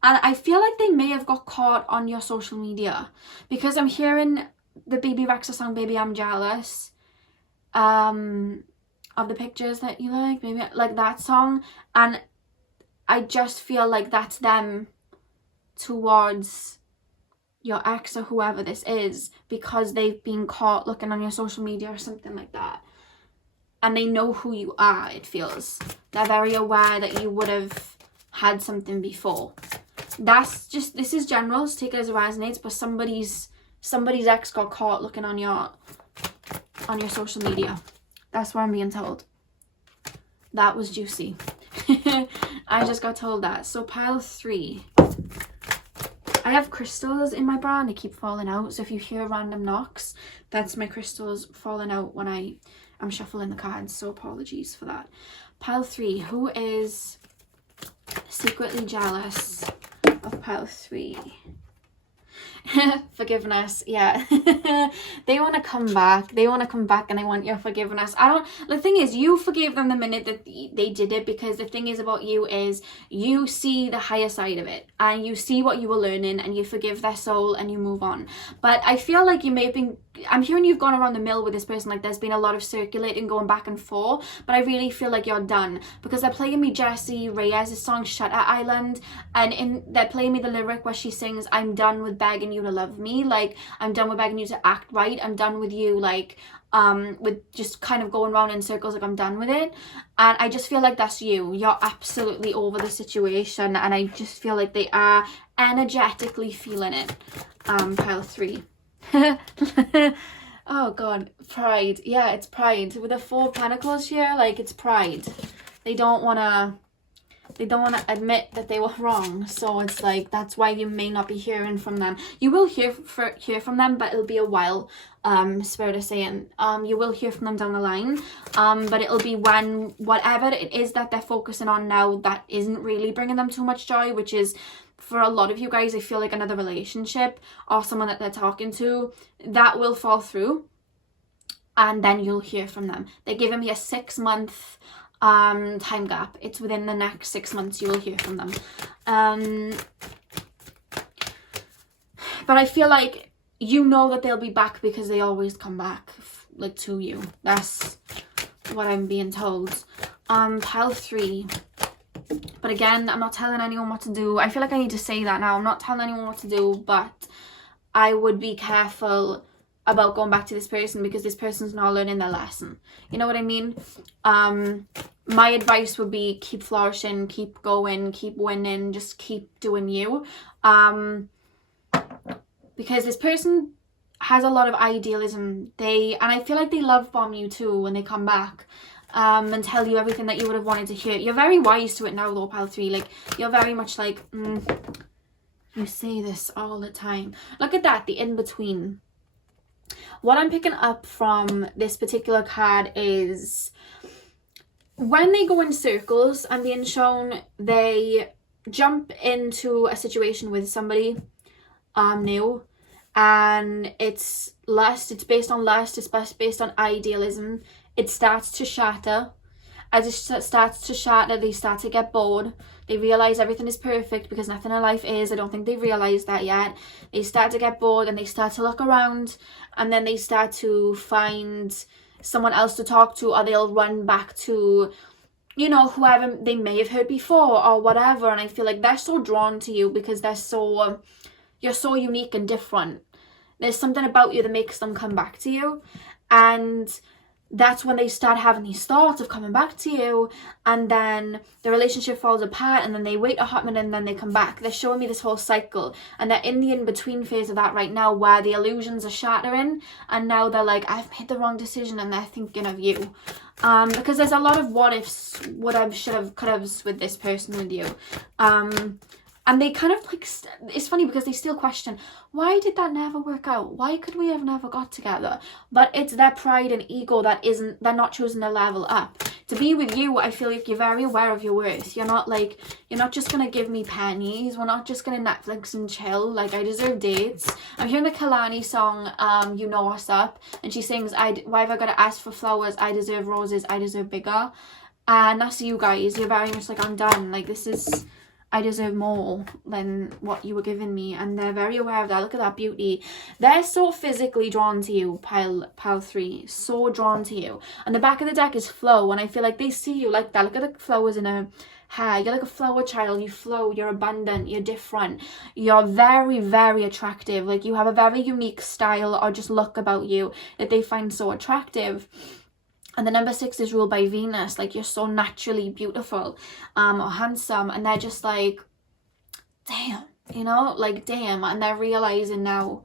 and I feel like they may have got caught on your social media, because I'm hearing the BB Rexa song "Baby I'm Jealous" of the pictures that you like, maybe like that song, and I just feel like that's them towards your ex or whoever this is, because they've been caught looking on your social media or something like that, and they know who you are, it feels. They're very aware that you would have had something before. That's just, this is general, so take it as it resonates, but somebody's ex got caught looking on your social media. That's what I'm being told. That was juicy. I just got told that. So pile 3. I have crystals in my bra and they keep falling out, so if you hear random knocks, that's my crystals falling out when I'm shuffling the cards, so apologies for that. Pile 3, who is secretly jealous of pile 3? Forgiveness, yeah. They want to come back, and they want your forgiveness. The thing is, you forgave them the minute that they did it, because the thing is about you is you see the higher side of it, and you see what you were learning, and you forgive their soul and you move on. But I feel like you may have been, I'm hearing you've gone around the mill with this person, like there's been a lot of circulating, going back and forth, but I really feel like you're done, because they're playing me Jessie Reyes' song Shutter Island, and they're playing me the lyric where she sings, I'm done with begging you to love me, like I'm done with begging you to act right, I'm done with you, like with just kind of going around in circles, like I'm done with it. And I just feel like that's you're absolutely over the situation, and I just feel like they are energetically feeling it. Pile 3. Oh god, pride. Yeah, it's pride with the 4 of Pentacles here. Like, it's pride. They don't want to admit that they were wrong, so it's like that's why you may not be hearing from them. You will hear from them, but it'll be a while. Spirit is saying you will hear from them down the line, but it'll be when whatever it is that they're focusing on now that isn't really bringing them too much joy, which is for a lot of you guys, I feel like another relationship or someone that they're talking to, that will fall through. And then you'll hear from them. They're giving me a 6-month time gap. It's within the next 6 months you will hear from them. But I feel like you know that they'll be back because they always come back, like, to you. That's what I'm being told. Pile 3. But again, I'm not telling anyone what to do. I feel like I need to say that now. I'm not telling anyone what to do, but I would be careful about going back to this person because this person's not learning their lesson. You know what I mean? My advice would be keep flourishing, keep going, keep winning, just keep doing you. Because this person has a lot of idealism. And I feel like they love bomb you too when they come back. And tell you everything that you would have wanted to hear. You're very wise to it now though, pile 3. Like, you're very much like, you say this all the time. Look at that, the in-between. What I'm picking up from this particular card is when they go in circles, I'm being shown they jump into a situation with somebody new, and it's lust, it's based on lust, it's based on idealism. It starts to shatter. As it starts to shatter, they start to get bored. They realise everything is perfect because nothing in life is. I don't think they've realised that yet. They start to get bored and they start to look around, and then they start to find someone else to talk to, or they'll run back to, you know, whoever they may have heard before or whatever. And I feel like they're so drawn to you because you're so unique and different. There's something about you that makes them come back to you, and that's when they start having these thoughts of coming back to you, and then the relationship falls apart, and then they wait a hot minute and then they come back. They're showing me this whole cycle, and they're in the in-between phase of that right now where the illusions are shattering, and now they're like, I've made the wrong decision, and they're thinking of you. Because there's a lot of what ifs, would have, should have, could have's with this person with you. And they kind of like, it's funny because they still question, why did that never work out? Why could we have never got together? But it's their pride and ego they're not choosing to level up. To be with you, I feel like you're very aware of your worth. You're not just going to give me pennies. We're not just going to Netflix and chill. Like, I deserve dates. I'm hearing the Kalani song, You Know What's Up. And she sings, why have I got to ask for flowers? I deserve roses. I deserve bigger. And that's you guys. You're very much like, I'm done. Like, I deserve more than what you were giving me, and they're very aware of that. Look at that beauty. They're so physically drawn to you, pile 3, so drawn to you. And the back of the deck is flow, and I feel like they see you like that. Look at the flowers in her hair. You're like a flower child. You flow, you're abundant, you're different, you're very, very attractive. Like, you have a very unique style or just look about you that they find so attractive. And the number 6 is ruled by Venus. Like, you're so naturally beautiful or handsome. And they're just like, damn, you know, like, damn. And they're realizing now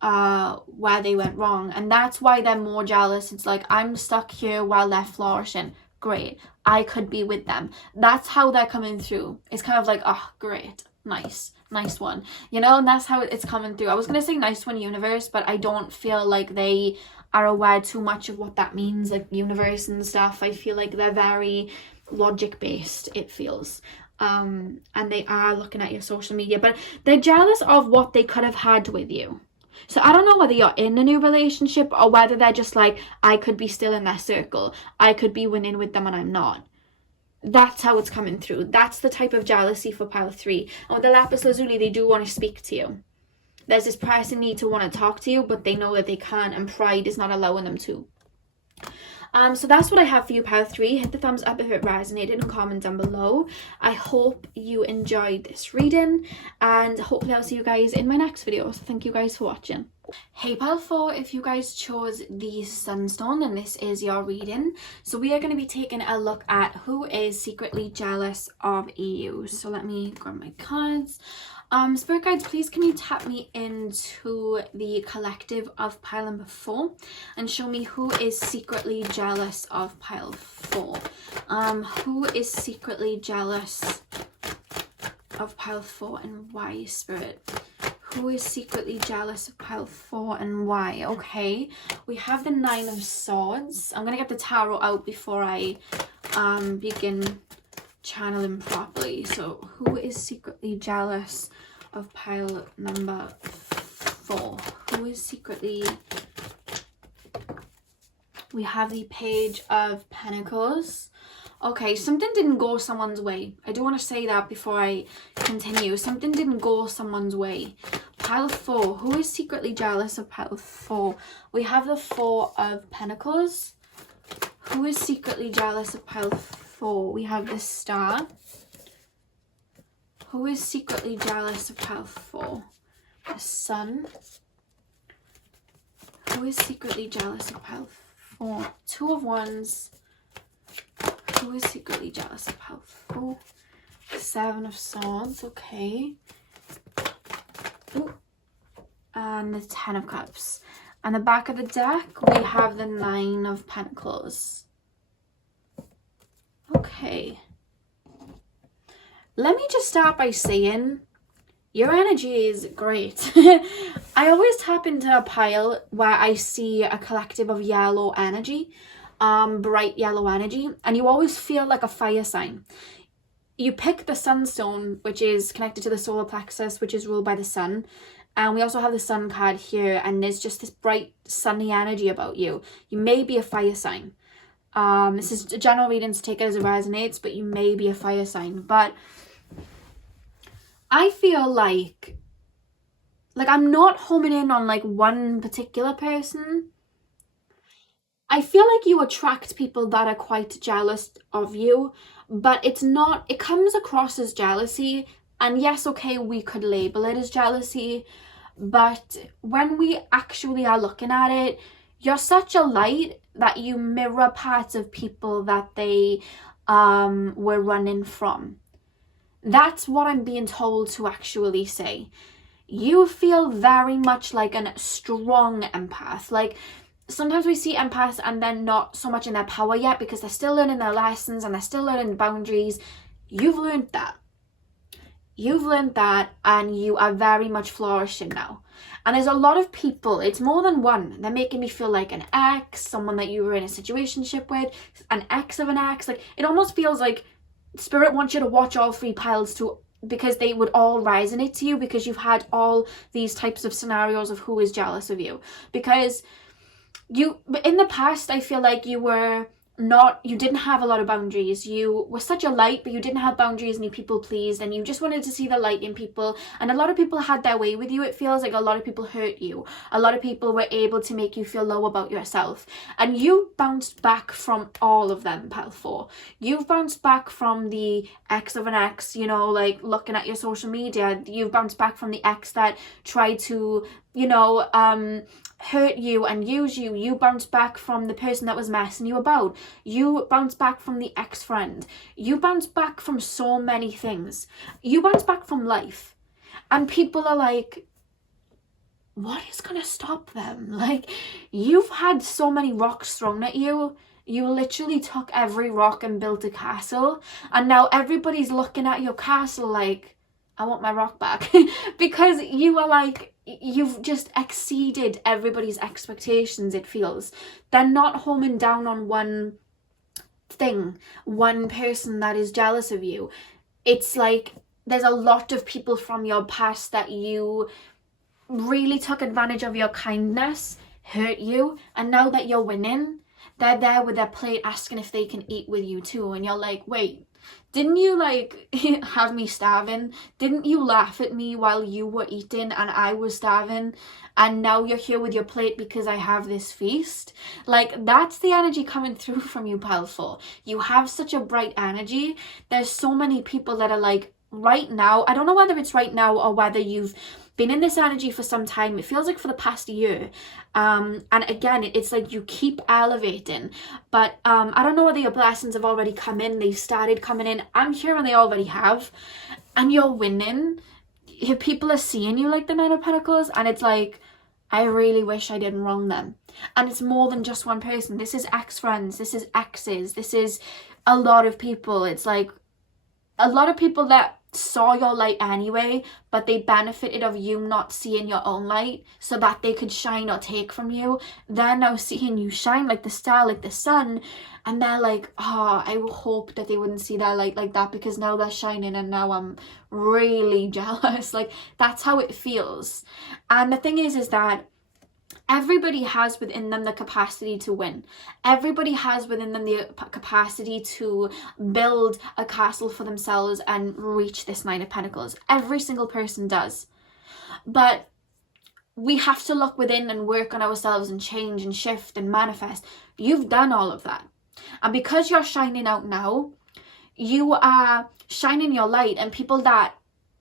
where they went wrong. And that's why they're more jealous. It's like, I'm stuck here while they're flourishing. Great. I could be with them. That's how they're coming through. It's kind of like, oh, great. Nice one. You know, and that's how it's coming through. I was going to say nice one, universe, but I don't feel like they are aware too much of what that means, like universe and stuff. I feel like they're very logic based, it feels. And they are looking at your social media, but they're jealous of what they could have had with you. So I don't know whether you're in a new relationship or whether they're just like, I could be still in their circle. I could be winning with them and I'm not. That's how it's coming through. That's the type of jealousy for pile 3. And with the lapis lazuli, they do want to speak to you. There's this pressing need to want to talk to you, but they know that they can't, and pride is not allowing them to. So that's what I have for you, pile 3. Hit the thumbs up if it resonated and comment down below. I hope you enjoyed this reading, and hopefully I'll see you guys in my next video. So thank you guys for watching. Hey pile 4, if you guys chose the sunstone, then this is your reading. So we are going to be taking a look at who is secretly jealous of you. So let me grab my cards. Spirit guides, please can you tap me into the collective of pile number 4 and show me who is secretly jealous of pile 4. Who is secretly jealous of pile 4 and why, Spirit? Who is secretly jealous of pile 4 and why? Okay, we have the 9 of swords. I'm going to get the tarot out before I begin channeling properly. So who is secretly jealous of pile number 4? Who is secretly... We have the Page of Pentacles. Okay, something didn't go someone's way. I do want to say that before I continue. Something didn't go someone's way. Pile 4. Who is secretly jealous of pile 4? We have the 4 of Pentacles. Who is secretly jealous of pile 4? We have the Star. Who is secretly jealous of pile 4? The Sun. Who is secretly jealous of pile 4? 2 of Wands. Who is secretly jealous of pile 4? 7 of Swords. Okay. Ooh. And the 10 of Cups. And the back of the deck, we have the 9 of Pentacles. Okay. Let me just start by saying, your energy is great. I always tap into a pile where I see a collective of yellow energy, bright yellow energy, and you always feel like a fire sign. You pick the Sunstone, which is connected to the solar plexus, which is ruled by the sun. And we also have the Sun card here, and there's just this bright, sunny energy about you. You may be a fire sign. This is a general reading, to take it as it resonates, but you may be a fire sign. But I feel like I'm not homing in on like one particular person. I feel like you attract people that are quite jealous of you, but it's not, it comes across as jealousy. And yes, okay, we could label it as jealousy, but when we actually are looking at it, you're such a light that you mirror parts of people that they were running from. That's what I'm being told to actually say. You feel very much like a strong empath. Like, sometimes we see empaths and they're not so much in their power yet because they're still learning their lessons and they're still learning boundaries. You've learned that. You've learned that, and you are very much flourishing now. And there's a lot of people, it's more than one. They're making me feel like an ex, someone that you were in a situationship with, an ex of an ex. Like, it almost feels like Spirit wants you to watch all 3 piles because they would all resonate to you, because you've had all these types of scenarios of who is jealous of you. Because you, in the past, I feel like you didn't have a lot of boundaries. You were such a light, but you didn't have boundaries, and you people pleased, and you just wanted to see the light in people. And a lot of people had their way with you. It feels like a lot of people hurt you. A lot of people were able to make you feel low about yourself. And you bounced back from all of them, pile 4. You've bounced back from the ex of an ex, you know, like looking at your social media. You've bounced back from the ex that tried to, you know, hurt you and use you. You bounced back from the person that was messing you about. You bounced back from the ex-friend. You bounced back from so many things. You bounced back from life. And people are like, what is going to stop them? Like, you've had so many rocks thrown at you. You literally took every rock and built a castle. And now everybody's looking at your castle like, I want my rock back. Because you are like, you've just exceeded everybody's expectations, it feels. They're not homing down on one thing, one person that is jealous of you. It's like there's a lot of people from your past that you really took advantage of your kindness, hurt you, and now that you're winning, they're there with their plate asking if they can eat with you too. And you're like, wait, didn't you like have me starving? Didn't you laugh at me while you were eating and I was starving? And now you're here with your plate because I have this feast? Like, that's the energy coming through from you, pile 4. You have such a bright energy. There's so many people that are like, right now, I don't know whether it's right now or whether you've been in this energy for some time. It feels like for the past year. And again, it's like you keep elevating. But I don't know whether your blessings have already come in. They've started coming in. I'm hearing they already have. And you're winning. People are seeing you like the 9 of Pentacles. And it's like, I really wish I didn't wrong them. And it's more than just one person. This is ex-friends. This is exes. This is a lot of people. It's like a lot of people that saw your light anyway, but they benefited of you not seeing your own light so that they could shine or take from you. They're now seeing you shine like the star, like the sun, and they're like, oh, I hope that they wouldn't see their light like that, because now they're shining and now I'm really jealous. Like, that's how it feels. And the thing is that everybody has within them the capacity to win. Everybody has within them the capacity to build a castle for themselves and reach this Nine of Pentacles. Every single person does. But we have to look within and work on ourselves and change and shift and manifest. You've done all of that. And because you're shining out now, you are shining your light, and people that,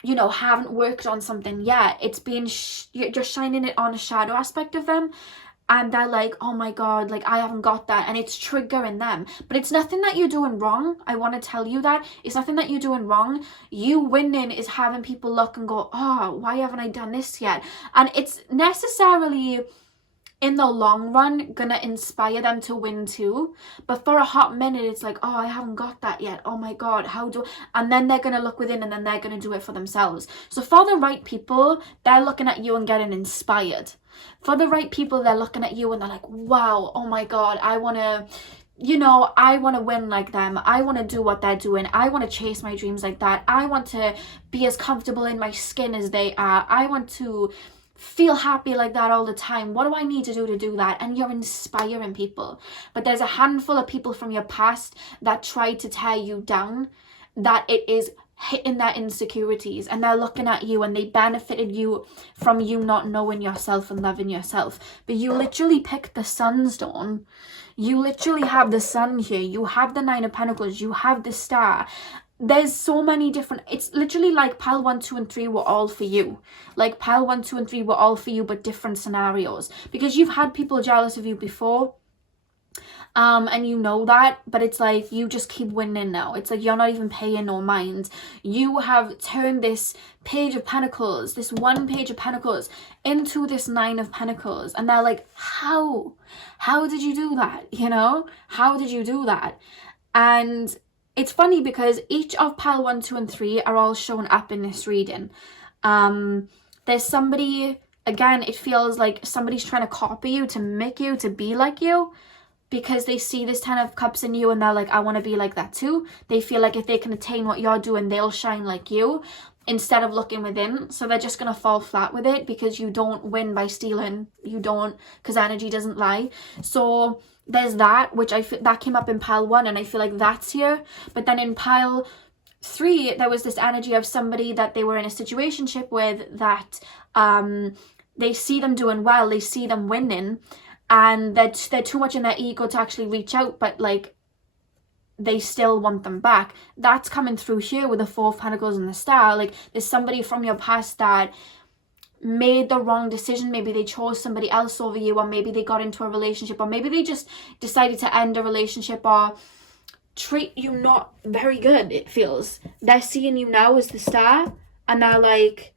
you know, haven't worked on something yet, it's being you're shining it on a shadow aspect of them, and they're like, oh my god, like I haven't got that, and it's triggering them. But it's nothing that you're doing wrong. I want to tell you that it's nothing that you're doing wrong. You winning is having people look and go, oh, why haven't I done this yet? And it's necessarily in the long run gonna inspire them to win too, but for a hot minute it's like, oh, I haven't got that yet, oh my god, how do, and then they're gonna look within and then they're gonna do it for themselves. So for the right people, they're looking at you and getting inspired. For the right people, they're looking at you and they're like, wow, oh my god, I want to, you know, I want to win like them. I want to do what they're doing. I want to chase my dreams like that. I want to be as comfortable in my skin as they are. I want to feel happy like that all the time. What do I need to do that? And you're inspiring people. But there's a handful of people from your past that tried to tear you down, that it is hitting their insecurities, and they're looking at you and they benefited you from you not knowing yourself and loving yourself. But you literally picked the sunstone. You literally have the sun here. You have the Nine of Pentacles. You have the star. There's so many different, it's literally like pile 1, 2 and 3 were all for you. Like pile 1, 2 and 3 were all for you, but different scenarios, because you've had people jealous of you before, and you know that, but it's like you just keep winning now. It's like you're not even paying no mind. You have turned this Page of Pentacles, this one Page of Pentacles, into this Nine of Pentacles, and they're like, how did you do that? You know, how did you do that? And it's funny because each of pile 1, 2 and 3 are all shown up in this reading. There's somebody, again, it feels like somebody's trying to copy you, to mimic you, to be like you, because they see this 10 of Cups in you and they're like, I want to be like that too. They feel like if they can attain what you're doing, they'll shine like you, instead of looking within. So they're just going to fall flat with it, because you don't win by stealing. You don't, because energy doesn't lie. So there's that, which that came up in pile 1, and I feel like that's here. But then in pile 3, there was this energy of somebody that they were in a situationship with, that they see them doing well, they see them winning, and they're too much in their ego to actually reach out, but like they still want them back. That's coming through here with the Four of Pentacles and the Star. Like there's somebody from your past that made the wrong decision. Maybe they chose somebody else over you, or maybe they got into a relationship, or maybe they just decided to end a relationship or treat you not very good. It feels they're seeing you now as the star, and they're like,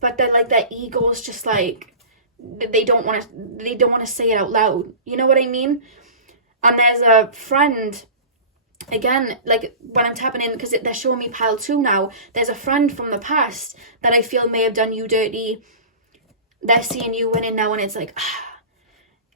but they're like, their ego's just like, they don't want to say it out loud, you know what I mean? And there's a friend, again, like when I'm tapping in, because they're showing me pile 2 now, there's a friend from the past that I feel may have done you dirty. They're seeing you winning now, and it's like,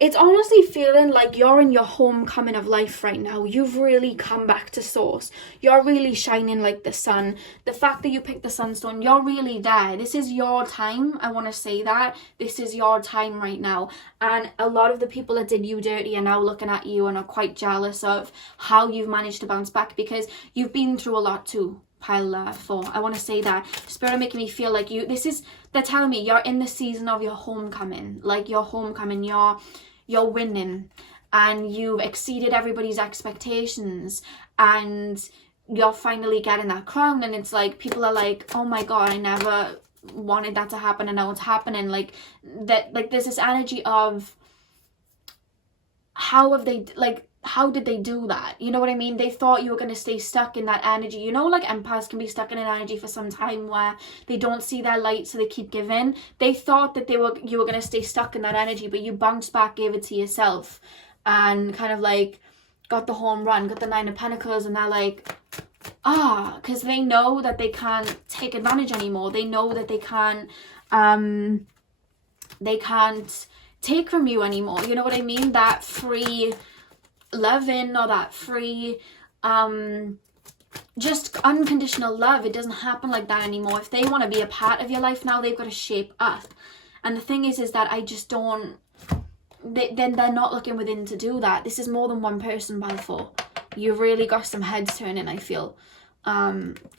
it's honestly feeling like you're in your homecoming of life right now. You've really come back to source. You're really shining like the sun. The fact that you picked the sunstone, you're really there. This is your time. I want to say that. This is your time right now. And a lot of the people that did you dirty are now looking at you and are quite jealous of how you've managed to bounce back, because you've been through a lot too. Pile 4. I want to say that. Spirit making me feel like they're telling me you're in the season of your homecoming. Like your homecoming, you're winning, and you've exceeded everybody's expectations, and you're finally getting that crown. And it's like people are like, oh my god, I never wanted that to happen, and now it's happening. Like that, like there's this energy of how did they do that? You know what I mean? They thought you were going to stay stuck in that energy. You know, like empaths can be stuck in an energy for some time where they don't see their light, so they keep giving. They thought that you were going to stay stuck in that energy, but you bounced back, gave it to yourself, and kind of like got the home run, got the Nine of Pentacles, and they're like, because they know that they can't take advantage anymore. They know that they can't take from you anymore. You know what I mean? That free loving, or that free just unconditional love, it doesn't happen like that anymore. If they want to be a part of your life now, they've got to shape up. And the thing is that I just don't, then they're not looking within to do that. This is more than one person, Balfour. You've really got some heads turning, I feel.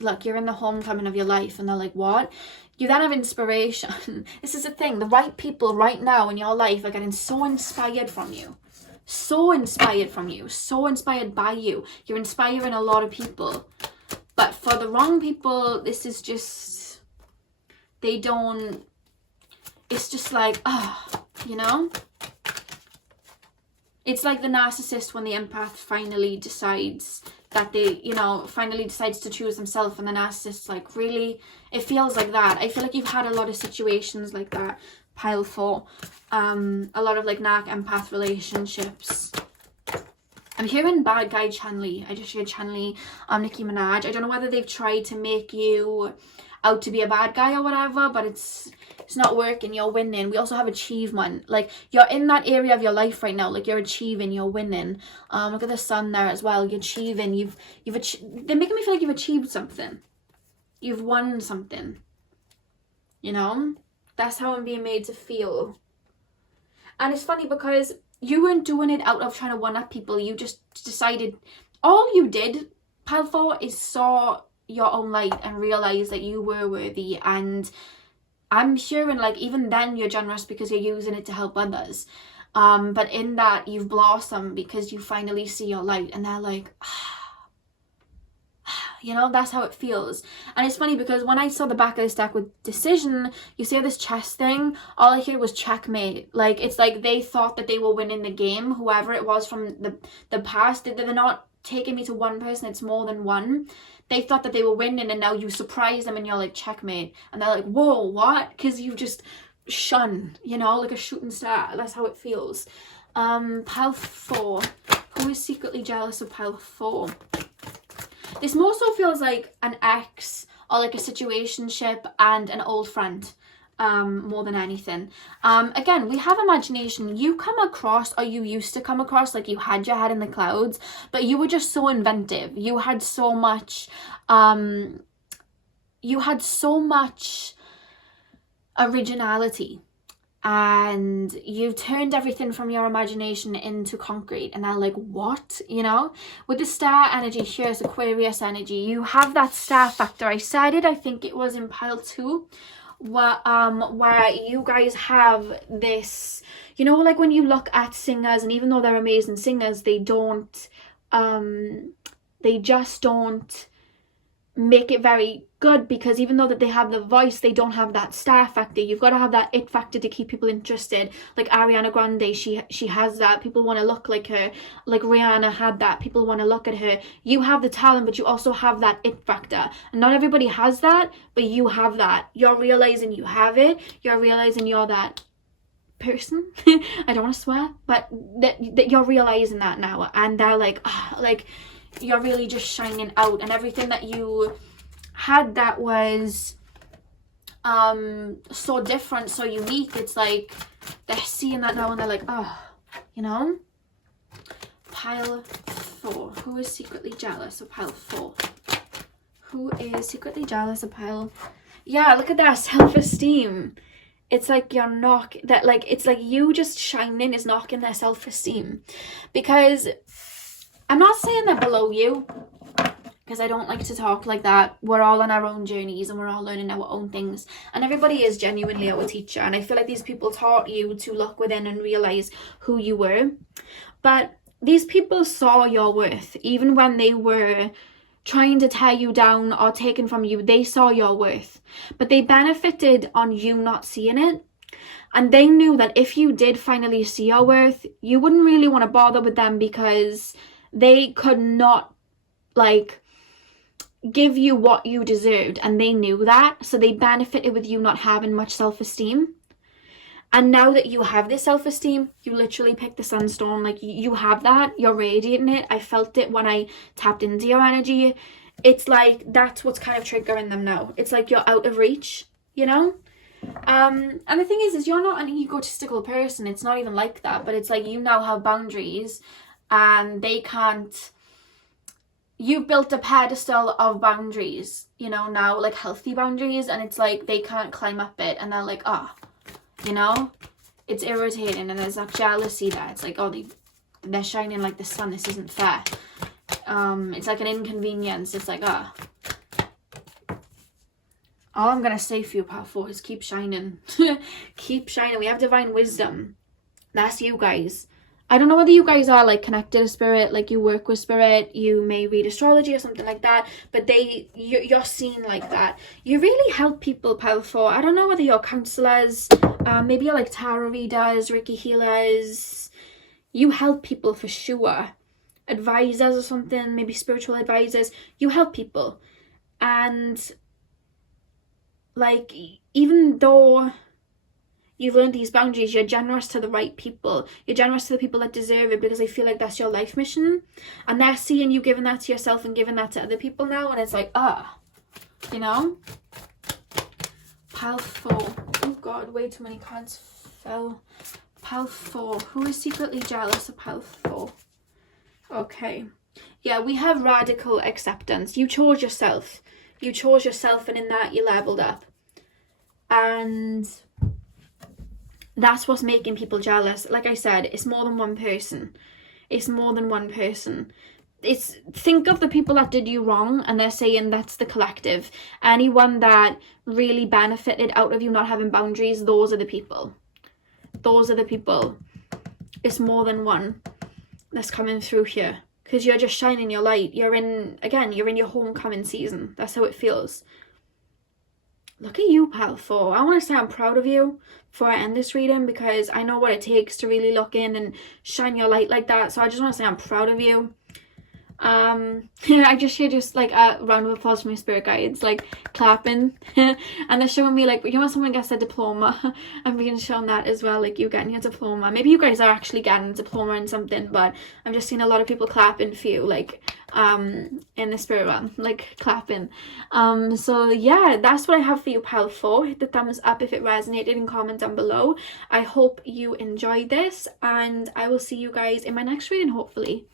Look, you're in the homecoming of your life, and they're like, what? You then have inspiration. This is the thing, the right people right now in your life are getting so inspired from you. So inspired from you. So inspired by you. You're inspiring a lot of people. But for the wrong people, this is just, they don't, it's just like, you know? It's like the narcissist when the empath finally decides that they, you know, finally decides to choose themselves, and the narcissist, like, really, it feels like that. I feel like you've had a lot of situations like that, pile 4. A lot of like narc empath relationships. I'm hearing bad guy Chanley. I just heard Chanley, Nicki Minaj. I don't know whether they've tried to make you out to be a bad guy or whatever, but it's not working. You're winning. We also have achievement. Like, you're in that area of your life right now. Like, you're achieving. You're winning. Look at the sun there as well. You're achieving. They're making me feel like you've achieved something. You've won something. You know? That's how I'm being made to feel. And it's funny because you weren't doing it out of trying to one-up people. You just decided, all you did, pile 4, is saw your own light and realised that you were worthy. And I'm hearing, like, even then you're generous because you're using it to help others. But in that, you've blossomed because you finally see your light. And they're like, you know, that's how it feels. And it's funny because when I saw the back of this deck with decision, you see this chess thing, all I hear was checkmate. Like, it's like they thought that they were winning the game, whoever it was from the past. They're not taking me to one person, it's more than one. They thought that they were winning, and now you surprise them and you're like, checkmate. And they're like, whoa, what? Because you just shun, you know, like a shooting star. That's how it feels. Pile 4. Who is secretly jealous of pile 4? This more so feels like an ex, or like a situationship and an old friend, more than anything. Again, we have imagination. You come across, or you used to come across, like you had your head in the clouds, but you were just so inventive. You had so much, originality. And you turned everything from your imagination into concrete, and they're like, what? You know, with the star energy, here's Aquarius energy. You have that star factor. I said it, I think it was in pile 2, where you guys have this, you know, like when you look at singers, and even though they're amazing singers, they just don't make it very good, because even though that they have the voice, they don't have that star factor. You've got to have that it factor to keep people interested. Like Ariana Grande, she has that. People want to look like her. Like Rihanna had that. People want to look at her. You have the talent, but you also have that it factor. And not everybody has that, but you have that. You're realizing you have it. You're realizing you're that person. I don't want to swear, but that you're realizing that now. And they're like, like, you're really just shining out, and everything that you had that was so different, so unique, it's like they're seeing that now and they're like, you know. Pile 4. Who is secretly jealous of pile 4? Who is secretly jealous of pile? Yeah, look at that self-esteem. It's like you're it's like you just shining is knocking their self-esteem, because I'm not saying they're below you, because I don't like to talk like that. We're all on our own journeys, and we're all learning our own things, and everybody is genuinely our teacher. And I feel like these people taught you to look within and realize who you were. But these people saw your worth. Even when they were trying to tear you down or taken from you, they saw your worth. But they benefited on you not seeing it. And they knew that if you did finally see your worth, you wouldn't really want to bother with them, because they could not, like, give you what you deserved, and they knew that. So they benefited with you not having much self-esteem. And now that you have this self-esteem, you literally pick the sunstone. Like, you have that, you're radiating it. I felt it when I tapped into your energy. it's like that's what's kind of triggering them now. It's like you're out of reach, you know? And the thing is you're not an egotistical person. It's not even like that, but it's like you now have boundaries and they can't. You've built a pedestal of boundaries, you know, now, like healthy boundaries, and it's like they can't climb up it, and they're like, oh, you know, it's irritating, and there's that jealousy there. It's like, oh, they're shining like the sun, this isn't fair. It's like an inconvenience. It's like, ah. All I'm going to say for you, Part 4, is keep shining. Keep shining. We have divine wisdom. That's you guys. I don't know whether you guys are like connected to spirit, like you work with spirit, you may read astrology or something like that, but you're seen like that. You really help people, Part 4. I don't know whether you're counselors, maybe you're like tarot readers, Reiki healers. You help people for sure. Advisors or something, maybe spiritual advisors. You help people. And like, even though you've learned these boundaries, you're generous to the right people. You're generous to the people that deserve it, because I feel like that's your life mission. And they're seeing you giving that to yourself and giving that to other people now. And it's like, you know? Pile 4. Oh God, way too many cards fell. Pile 4. Who is secretly jealous of Pile 4? Okay. Yeah, we have radical acceptance. You chose yourself. You chose yourself, and in that you leveled up. And that's what's making people jealous. Like I said, it's more than one person. It's more than one person. Think of the people that did you wrong, and they're saying that's the collective. Anyone that really benefited out of you not having boundaries, those are the people. Those are the people. It's more than one that's coming through here, because you're just shining your light. You're in your homecoming season. That's how it feels. Look at you, Pile 4. I want to say I'm proud of you before I end this reading, because I know what it takes to really look in and shine your light like that. So I just want to say I'm proud of you. I just hear like a round of applause from your spirit guides, like clapping. And they're showing me, like, you know when someone gets a diploma, I'm being shown that as well, like you getting your diploma. Maybe you guys are actually getting a diploma in something, but I'm just seeing a lot of people clapping for you, like in the spirit realm, like clapping. So yeah, that's what I have for you, Pile 4. Hit the thumbs up if it resonated and comment down below. I hope you enjoyed this, and I will see you guys in my next reading, hopefully.